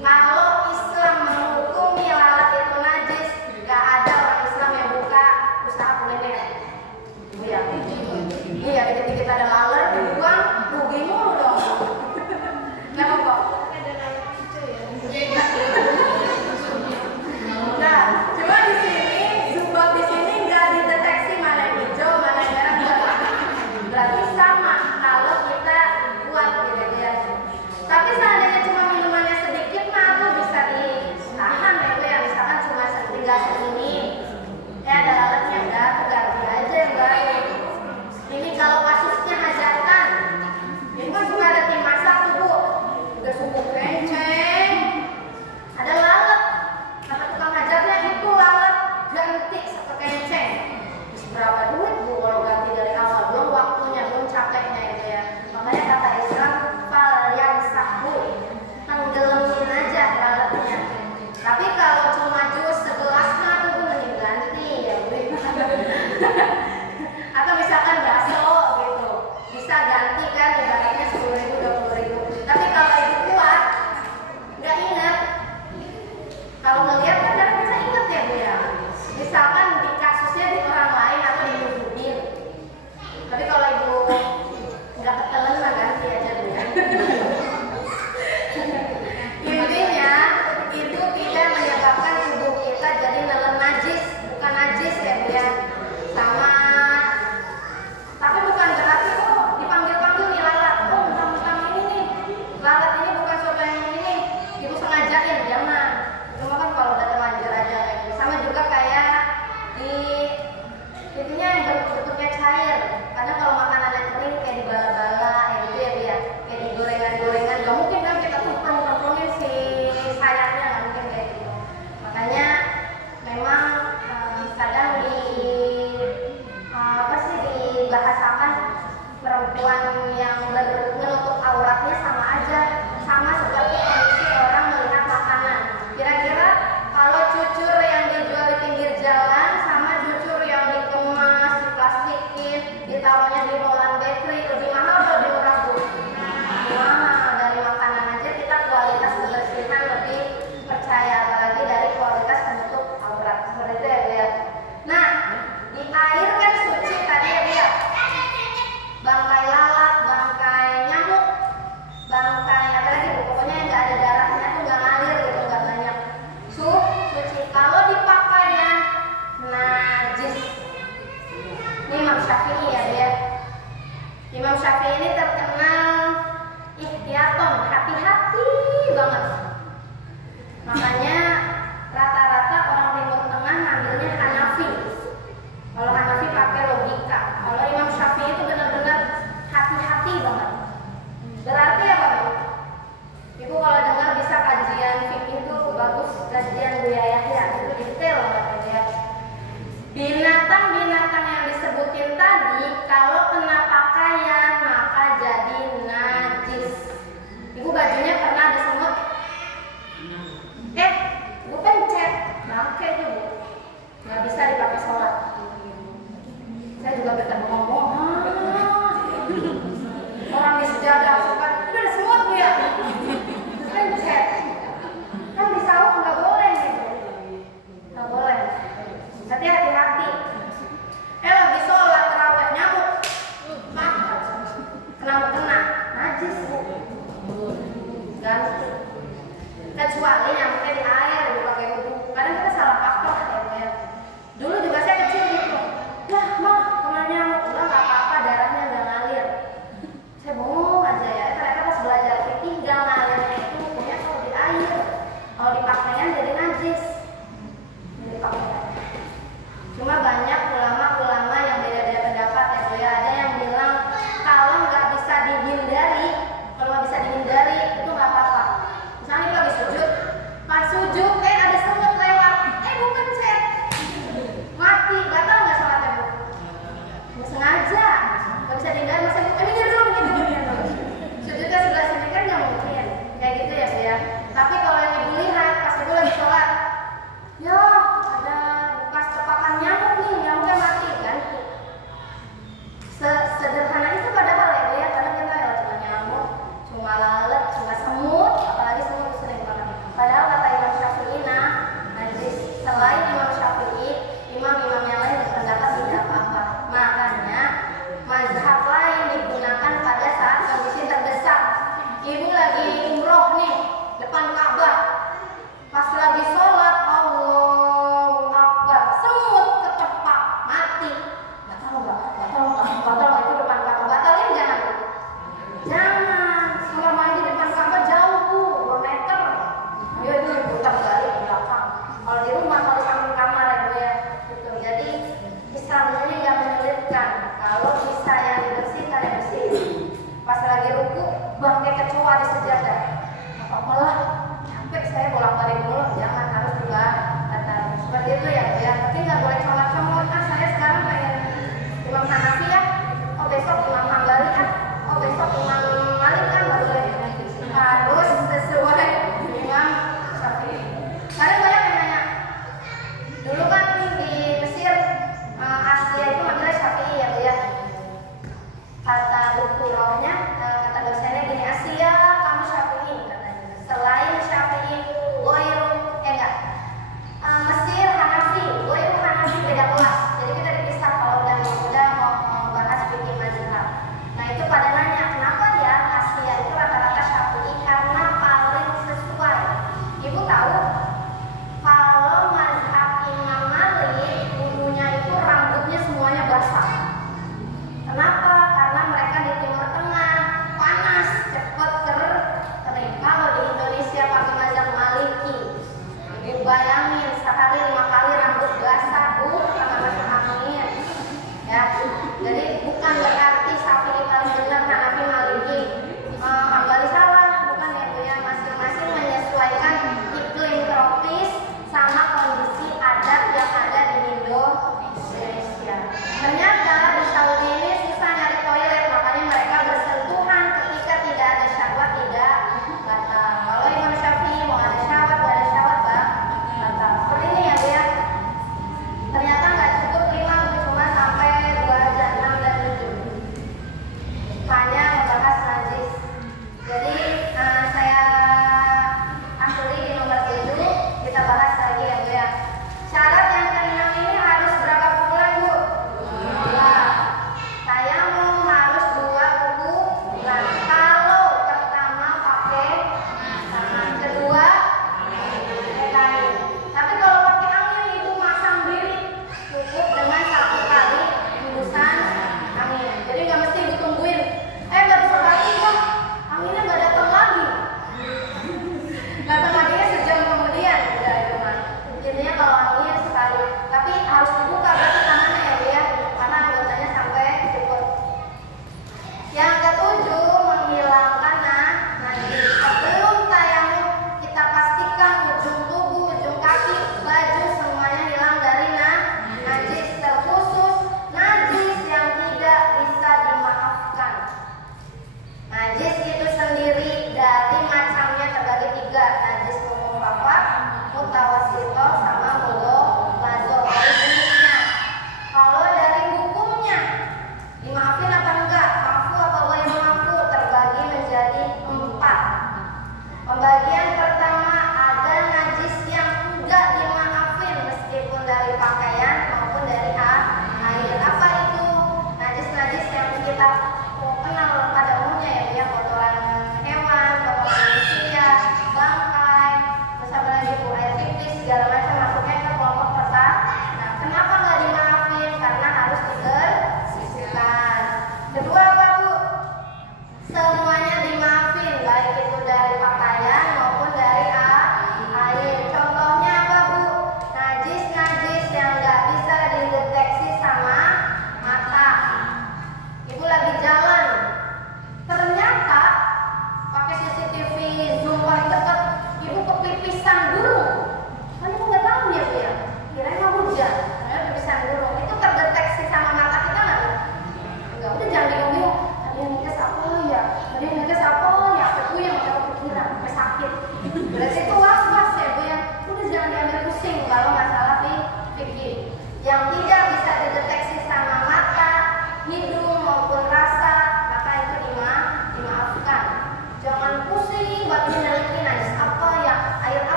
Kalau Islam menghukumi lalat itu najis, nggak ada orang Islam yang buka usaha kuliner. Iya, iya, dikit-dikit ada lalat, dibuang, rugi mulu dong. Kenapa kok? Ada lalat hijau ya? Nah, cuma di sini, zubab di sini nggak dideteksi mana yang hijau, mana yang merah, nggak. Berarti sama kalau kita buat gitu ya. Tapi seandainya cuma minumannya sedikit mah aku bisa ditahan ya Bu ya. Misalkan cuma tinggal segini, ada lalatnya enggak, aku ganti aja yang baru. Ini kalau kasusnya hajatan, ini kan juga ada tim masak tuh Bu, udah subuh kenceng, ada lalat. Kata tukang hajatnya itu lalat ganti satu kenceng. Terus berapa duit Bu kalau ganti dari awal? Belum waktunya, belum capeknya itu ya. Makanya kata Islam, fal yang sahu, tenggelamin aja lalatnya. Tapi kalau cuma jus segelas mah tuh Bu mending ganti ya Bu. Atau misalkan bakso gitu, bisa ganti kan ibaratnya 10.000, 20.000. Tapi kalau ibu kuat, nggak ingat. Kalau ngeliat kan kadang bisa ingat ya Bu ya. Misalkan di kasusnya di orang lain atau dibujukin. Tapi kalau ibu nggak ketelen mah ganti aja Bu ya. Intinya itu tidak menyebabkan tubuh kita jadi nelen najis, bukan najis ya Bu ya. Sama. Tapi bukan berarti dipanggil-panggil nih lalat. Mentang-mentang ini nih, lalat ini bukan sobat yang ini. Ibu sengajain, jangan. Cuma kan kalau udah terlanjur aja kayak gitu. Sama juga kayak di itunya yang bentuknya cair. Karena kalau makanan yang kering kayak di bala-bala kayak gitu ya Bu ya. Kayak di gorengan-gorengan. Gak mungkin kan kita tuh perlu-perluin si sayapnya, gak mungkin kayak gitu. Makanya memang kadang dibahasakan perempuan yang menutup auratnya sama aja, sama seperti kondisi orang melihat makanan. Kira-kira kalau cucur yang dijual di pinggir jalan sama cucur yang dikemas, diplastikin, ditaruhnya di Holland Bakery, lebih mahal atau lebih murah Bu? Mahal. Dari makanan aja kita kualitas kebersihan lebih percaya, apalagi dari kualitas penutup aurat. Seperti itu ya Bu ya. Nah, di air kan suci tadi ya Bu ya. Bangkai lalat, bangkai nyamuk, bangkai apa lagi Bu? Pokoknya yang nggak ada darahnya tuh nggak ngalir gitu, nggak banyak. Suci. Kalau dipakainya najis. Ini Imam Syafi'i ya dia. Imam Syafi'i ini terkenal ihtiyaton, hati-hati banget. Makanya rata-rata orang Timur Tengah ngambilnya Hanafi. Kalau Hanafi pakai logika. Kalau Imam Syafi'i itu benar-benar hati-hati banget. Berarti apa Bu? Ibu kalau dengar bisa kajian fikih itu bagus, kajian Buya Yahya itu detail banget ya. Binatang-binatang yang disebutin tadi Saya juga beta ngomong, orang di sejadah sukan, itu ada semut bu ya. Pencet, kan di sawah nggak boleh gitu, nggak boleh. Tapi hati-hati. Lagi sholat terawih nyamuk, kenapa kena? Najis bu, ganti. Kecuali nyamuknya di air, dipakai wudhu. Kadang kita salah faktor ya. Dulu juga saya kecil gitu. Lah mah kena nyamuk, udah nggak apa-apa, darahnya nggak ngalir. Saya bohong aja ya. Ternyata pas belajar fikih nggak ngalirnya itu hukumnya kalau di air, kalau di pakaian jadi najis. Jadi pakaian. Cuma banyak ulama-ulama yang beda-beda pendapat ya bu ya. Ada yang bilang kalau nggak bisa dihindari, itu nggak apa-apa. Misalnya kita habis sujud, pas sujud, ada semut lewat, bu pencet, mati, batal nggak sholatnya bu? Nggak sengaja, nggak bisa dihindari, masa bu, ini dulu. Sujudnya sebelah sini kan nggak mungkin, kayak gitu ya bu ya. Tapi kalau yang ibu lihat, pas ibu lagi sholat, ya ada bekas cepakan nyamuk nih, nyamuknya mati kan? Sederhana itu padahal ya bu ya, karena kita cuma nyamuk, cuma lalat, cuma semut, apalagi semut sering banget. Padahal kata Imam Syafi'i, najis. Selain Imam Syafi'i, imam-imam yang lain berpendapat tidak apa-apa. Makanya mazhab lain digunakan pada saat kondisi terdesak. Ibu lagi umroh nih, depan Ka'bah, pas lagi sholat, Allahu Akbar, semut ketepak, mati. Batal nggak? Batal itu depan Ka'bah. Batalin jangan. Jangan, kamar mandi depan Ka'bah jauh bu, 2 meter. Dia itu putar balik ke belakang. Kalau di rumah, kalau samping kamar ya bu ya. Gitu. Jadi Islam ini nggak menyulitkan. Kalau bisa yang dibersihkan ya bersih. Pas lagi ruku, bangkai kecoa di sejadah. Apa-apa lah, capek saya bolak-balik mulu. Jangan, harus juga kata seperti itu ya bu ya. Tapi nggak boleh comot-comot. Saya sekarang pengen Imam Hanafi ya. Oh besok Imam Hambali kan. Oh besok Imam Malik kan nggak boleh. Harus sesuai Imam Syafi'i. Kadang banyak yang nanya. Dulu kan di Mesir, Asia itu manggilnya Syafi'i ya bu ya. Kata doktornya, kata dosennya gini, Asia kamu Syafi'i katanya. Selain Syafi'i, Mesir Hanafi,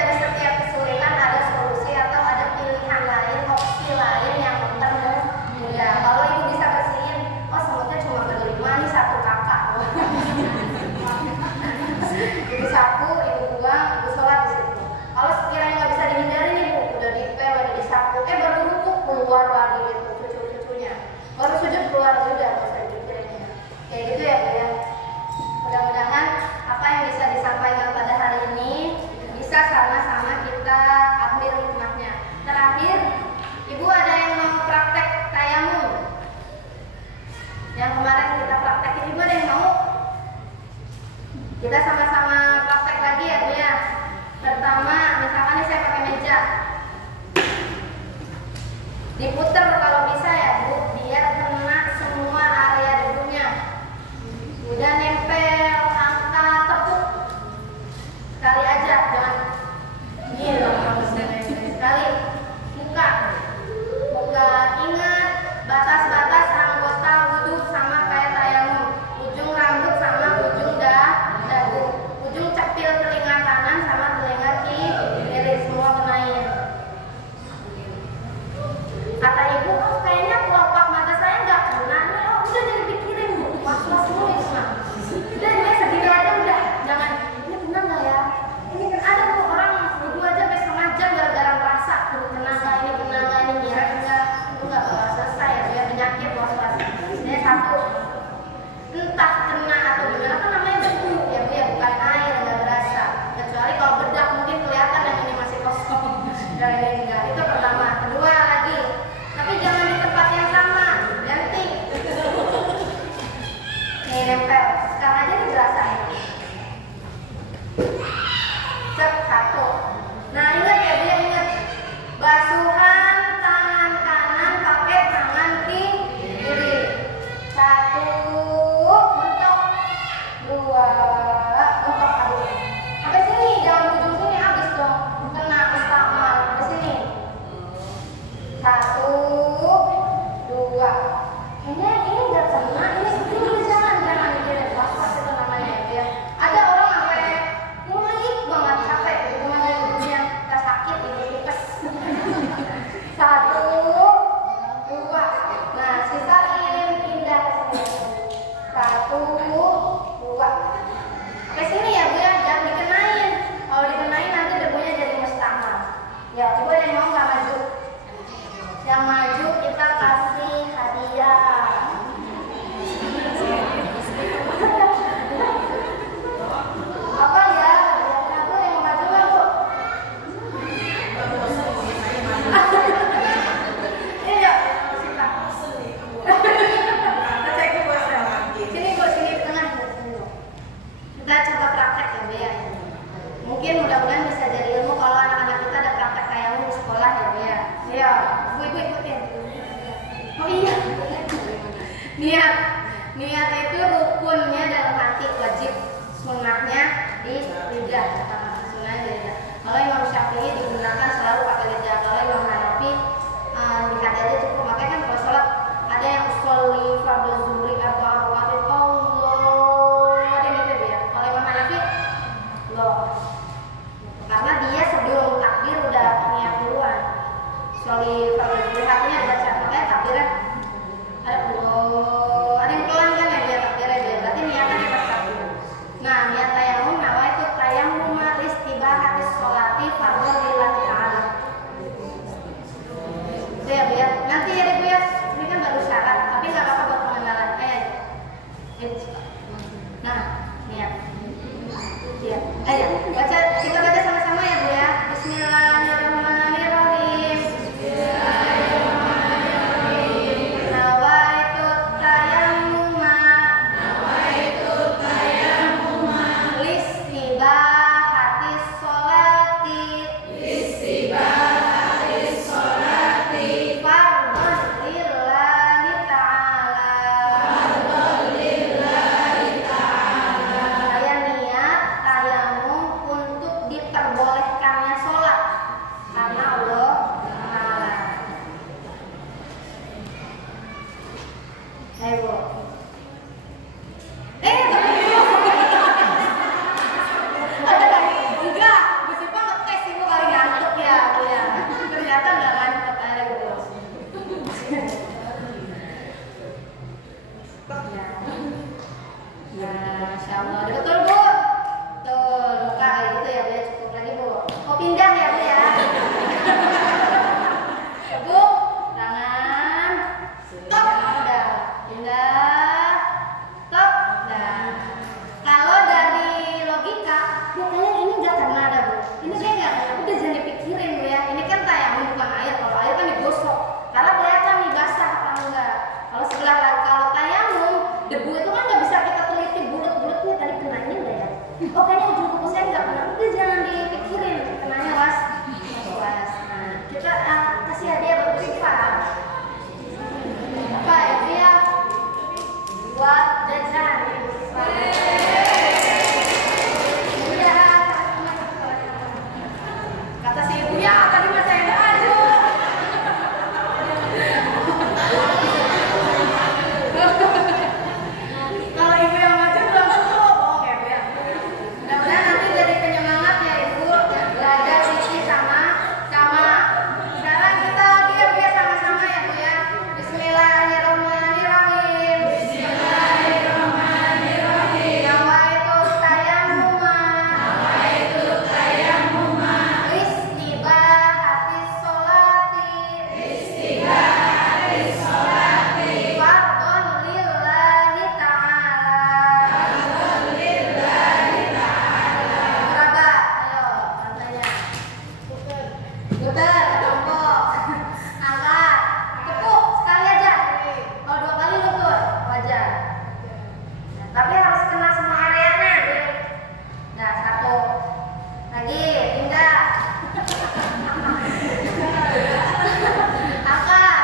dari setiap kesulitan ada solusi atau ada pilihan lain, opsi lain yang termudah. Kalau ibu bisa bersihin, oh semutnya cuma berlima nih, satu kakak. Ibu sapu, ibu buang, ibu sholat di situ. Kalau sekiranya nggak bisa dihindari nih bu, udah dipel, udah disapu, baru rumput keluar lagi gitu cucu-cucunya. Baru sujud keluar juga, nggak usah dipikirin. Kayak gitu ya bu ya. Mudah-mudahan apa yang bisa disampaikan pada hari ini bisa sama-sama kita ambil hikmahnya. Terakhir, ibu ada yang mau praktek tayamum? Yang kemarin kita praktekin, ibu ada yang mau? Kita sama-sama praktek lagi ya bu ya. Pertama, misalkan ini saya pakai meja, diputer kalau bisa ya bu, biar kena semua area debunya. Udah nempel, angkat, tepuk sekali aja, jangan gila. Sekali buka, ingat batas-batas anggota wudhu sama kayak tayamum. Ujung rambut sama ujung dagu, ujung cepil telinga kanan sama telinga kiri, semua kenain. Kata ibu, oh kayaknya kelopak mata saya nggak kena nih. Oh udah jadi pikirin bu, was-was dulu Isma. Udah ini segini aja udah, jangan ini kena nggak ya? Ini kan ada tuh orang wudhu aja sampai setengah jam gara-gara merasa ini kena nggak, ini kena nggak, ini ngira enggak, itu nggak bakal selesai ya, biar penyakit was-was. Ini satu, entah kena atau gimana kan namanya debu ya bu ya, bukan air, nggak berasa. Kecuali kalau bedak mungkin kelihatan yang ini masih kosong dan ini enggak. Itu pertama. Kedua lagi, tapi jangan di tempat yang sama, ganti. Nih nempel, sekarang aja nih berasa ya. Cek satu. Nah ingat ya dia ingat, basuhan tangan kanan pakai tangan kiri. Satu, bentuk. Dua, bentuk habis. Sampai sini, jangan ujung sini habis dong. Kena istiqmal ke sini. Satu, dua. Kayaknya ini nggak kena, ini jangan mikirin pas-pas itu namanya ya. Ada orang sampai mulai banget capek gitu, namanya dunia nggak sakit gitu, tipes. Satu, dua. Nah sisain pindah ke sini. Satu, dua. Ke sini ya bu ya, jangan dikenain. Kalau dikenain nanti debunya jadi mustahil. Ya coba yang mau nggak maju. Yang maju kita kasih hadiah. Apa ya? Aku yang mau maju nggak bu? Iya. Sini bu, sini tengah. Kita coba praktek ya bu ya. Mungkin mudah-mudahan bisa jadi ilmu kalau anak-anak kita ada praktek tayamum di sekolah ya bu ya. Iya. Ibu ikutin. Oh iya. Niat itu rukunnya dalam hati, wajib. Sunnahnya di lidah. Sunnahnya di lidah. Kalau Imam Syafi'i digunakan selalu pakai lidah. Kalau Imam Hanafi lihat aja cukup. Makanya kan kalau sholat ada yang sholli fardhu zuhri atau awqatil Allah, ada gitu ya. Kalau Imam Hanafi loh. Karena dia sebelum takbir udah niat duluan. Sholli fardhu zuhri artinya baca, makanya takbirnya ada Allah. Ada yang pelan kan ya dia takbirnya dia. Berarti niatnya pas takbir. Nah niat tayamum, itu tayamum Putar ke tongkok. Angkat. Tepuk sekali aja. Kalau 2 kali luntur, wajar. Nah, tapi harus kena semua areanya. Nah, 1. Lagi, pindah. Angkat.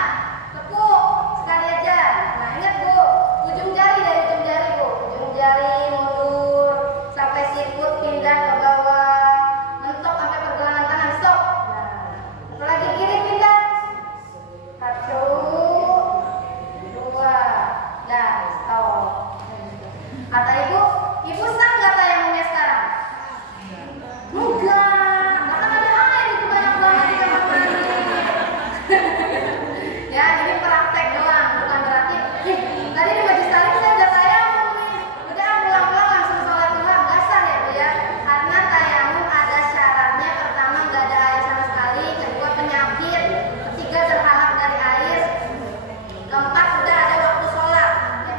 Tepuk sekali aja. Nah, ingat Bu, ujung jari dari ujung jari Bu. Ujung jari mundur sampai sikut pindah ke bawah. Mentok sampai pergelangan tangan, stop. Nah, lagi kiri pindah. 1, 2. Dah, stop. Kata ibu sah nggak tayamumnya sekarang? Enggak, karena ada air itu banyak banget di kamar mandi. Ya, ini praktek doang, bukan berarti tadi di majelis taklim saya udah tayamum nih. Udah pulang-pulang langsung sholat duha, nggak sah ya Bu ya. Karena tayamum ada syaratnya, pertama nggak ada air sama sekali, kedua penyakit, ketiga terhalang dari air, keempat udah ada waktu sholat.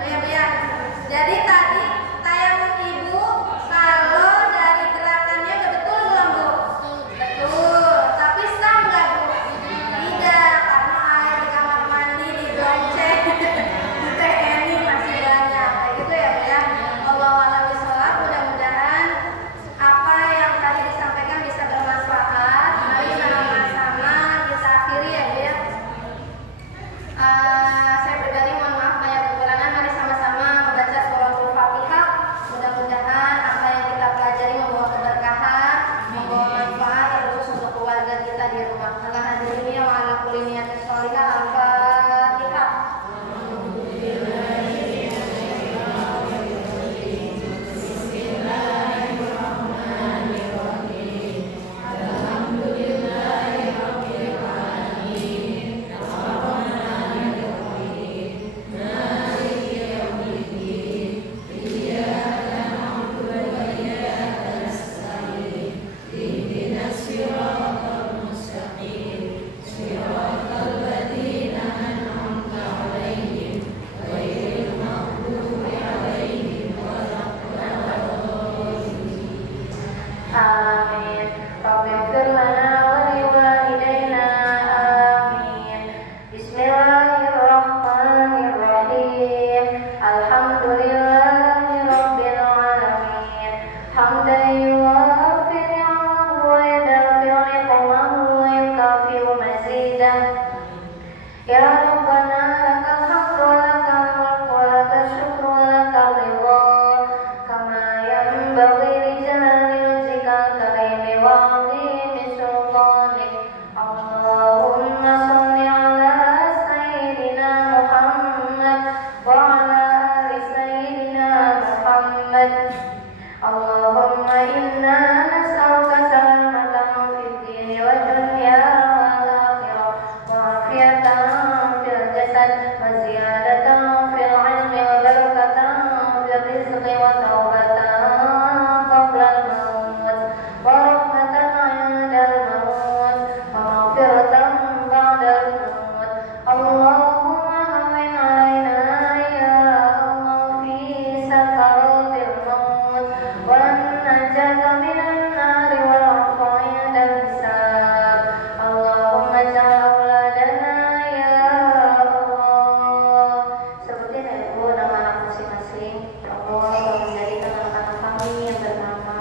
Ya Bu ya. Jadi tadi tayamum ibu kalau dari gerakannya udah betul belum Bu? Betul. Tapi sah nggak Bu? Tidak, karena air di kamar mandi di goceng di TNI masih banyak. Kayak gitu ya Bu ya. Wallahu a'lam bishawab. Mudah-mudahan apa yang tadi disampaikan bisa bermanfaat. Mari sama-sama kita akhiri ya Bu ya. Saya pribadi mohon maaf banyak kekurangan. Mari sama-sama membaca suratul Fatihah. Mudah-mudahan apa yang kita pelajari membawa keberkahan, membawa manfaat terus untuk keluarga kita di rumah. Allah hadirin wa ala kulli niyatin sholihah. Al-Fatihah. Amin. Rabbighfir lana wa liwalidayna. Amin. Bismillahirrahmanirrahim. Alhamdulillahi rabbil alamin. Hamdan yuwafi ni'amahu wa yudafi 'iqamahu wa yukafi'u mazidah. Ya Rabbana lakal hamdu wa lakal mulku wa lakal syukru wa lakal ridha. Kama yanbaghi li jalali wajhikal karimi wa 'azimi sultanik. Allahumma shalli ala sayyidina Muhammad wa ala ali sayyidina Muhammad. Allahumma inna nas'aluka salamatan fid dini wad dunya wal akhirah wa afiyatan fil jasad wa ziyadatan fil ilmi wa barakatan fil rizqi wa taubatan qabla al-maut wa rahmatan 'inda al-maut wa maghfiratan ba'da al-maut. Allahumma hawwin 'alaina ya Allah fi sakaratil maut wa najata minan nari wal 'afwa 'inda al-hisab. Allahumma ja'al auladana ya Allah. Sebutin ya Bu nama anak masing-masing. Ya Allah, tolong menjadikan anak-anak kami yang bernama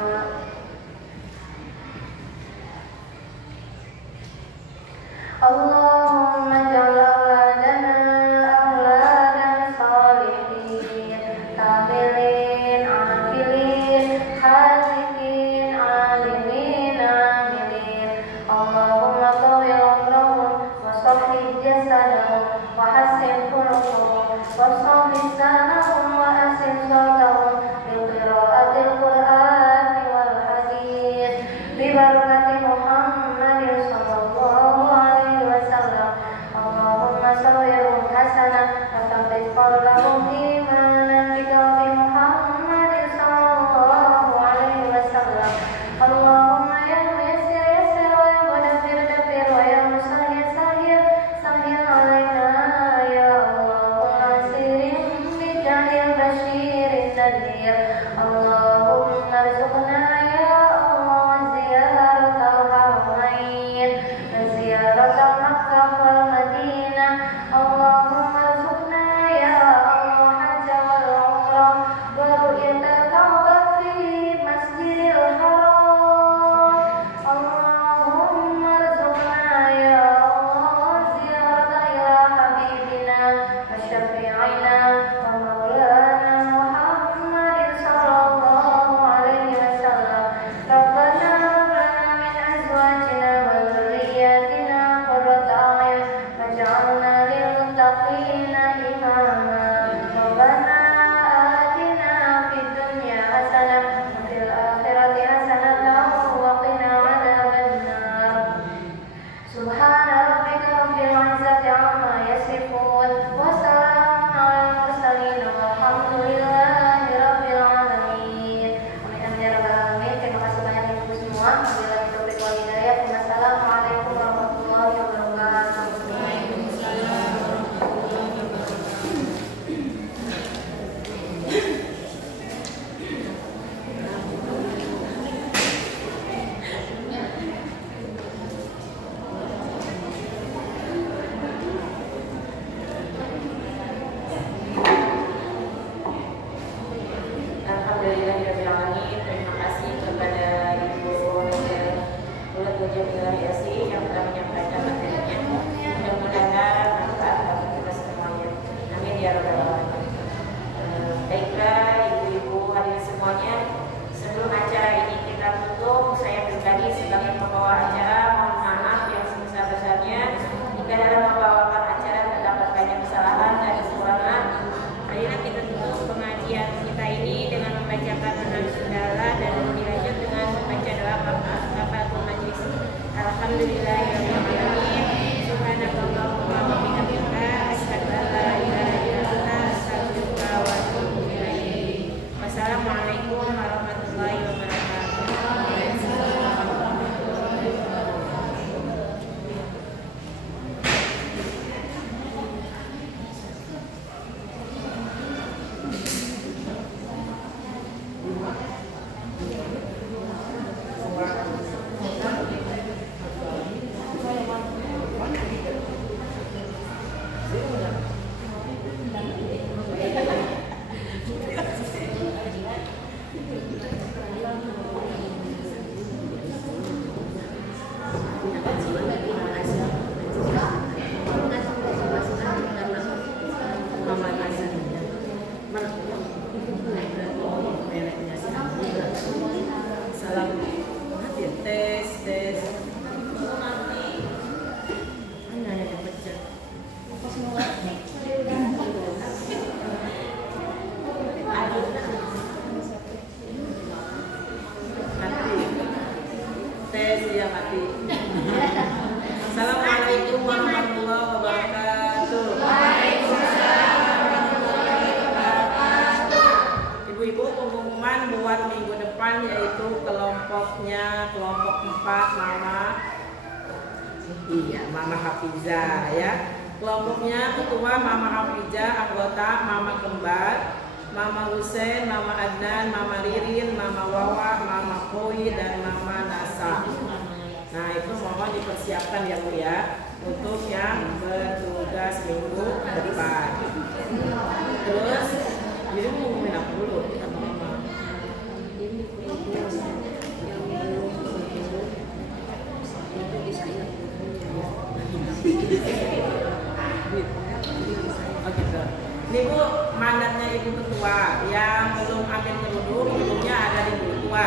Allahumma ja'al auladana auladan salihin, kamilin, akilin, hadikin, alimin, amilin. Allahumma tawil umrahum wa sahih jasadahum wa hassin khuluqahum wa sahih sanahum wa asin sawtahum bi qiraatil Qur'ani wal hadith bi barakati Muhammadin sallallahu alaihi wasallam. Allahumma sawirhum hasanah wa thabbit qalbahum imanan bi qalbi Muhammadin sallallahu alaihi wasallam. Allahumma ya muyassir yassir wa ya mudabbir dabbir wa ya musahhir sahhir sahhir alaina ya Allah. Asirin bi jahil basyirin nadir. Allahumma arzuqna ya Allah ziyaratal haram Bulat Jamilah Yasi yang telah menyampaikan materinya. Mudah-mudahan manfaat bagi kita semuanya. Amin ya rabbal alamin. Baiklah ibu-ibu hadirin semuanya, sebelum acara ini kita tutup, saya pribadi sebagai pembawa acara mohon maaf yang sebesar-besarnya jika dalam membawakan acara terdapat banyak kesalahan dan kekurangan. Marilah kita tutup pengajian kita ini dengan membacakan alhamdulillah dan dilanjut dengan membaca doa kafaratul majlis. Alhamdulillahirabbil alamin. Subhanakallahumma wa bihamdika asyhadu an la ilaha illa anta astaghfiruka wa atubu ilaik. Wassalamualaikum warahmatullahi wabarakatuh. Assalamualaikum warahmatullahi wabarakatuh. Ibu-ibu, pengumuman buat minggu depan yaitu kelompok 4 Mama Hafizah ya. Kelompoknya ketua Mama Hafizah, anggota Mama Kembar, Mama Husen, Mama Adnan, Mama Ririn, Mama Wawa, Mama Koi, dan Mama Nasa. Nah itu mohon dipersiapkan ya Bu ya, untuk yang bertugas minggu depan. Terus jadi mau ngomongin apa dulu? Ini Bu, mandatnya Ibu Ketua yang belum ambil kerudungnya ada di Bu Ketua.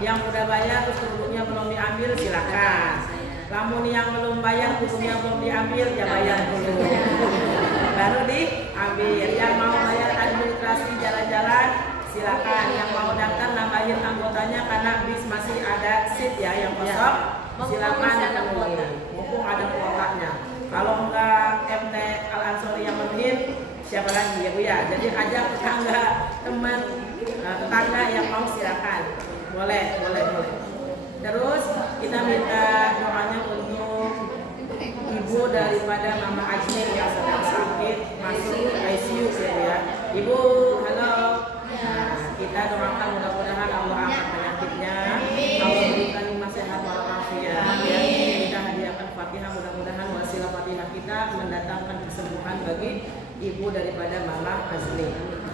Yang udah bayar terus kerudungnya belum diambil silakan. Namun yang belum bayar kerudungnya belum diambil ya bayar dulu. Baru diambil. Yang mau bayar administrasi jalan-jalan silakan. Yang mau daftar nambahin anggotanya karena bis masih ada seat ya yang kosong. Silakan dipenuhi. Mumpung ada kuotanya. Kalau enggak MT Al Ansori yang memenuhi siapa lagi ya Bu ya. Jadi ajak tetangga, teman tetangga yang mau silakan. Boleh. Terus kita minta doanya untuk ibu daripada Mama Ajni yang sedang sakit masuk ICU ya. Ibu, halo. Nah, kita doakan mudah-mudahan Allah angkat penyakitnya. Allah berikan nikmat sehat walafiat ya. Kita hadiahkan Fatihah, mudah-mudahan wasilah Fatihah kita mendatangkan kesembuhan bagi ibu daripada Mama Ajni.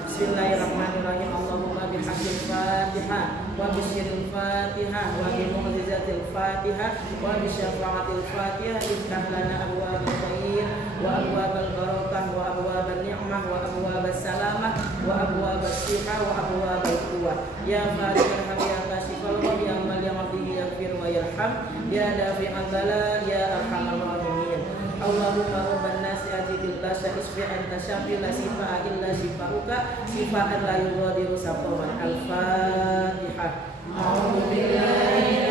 Bismillahirrahmanirrahim. Allahumma bihaqqil Fatihah wa bisyiril Fatihah wa bi mu'jizatil Fatihah wa bi syafa'atil Fatihah iftah lana abwaabal khair wa abwaabal barakah wa abwaabal ni'mah wa abwaabas salamah wa abwaabas sihah wa abwaabal quwwah ya farihal hamd ya kasifal gham ya mal ya abdihi yaghfir wa yarham ya dafi'al bala ya arhamar rahimin. Allahumma rabban nasi ajidil basa isfi anta syafi la sifa illa sifauka sifaan la yughadiru saqaman. Al-Fatihah. A'udzu billahi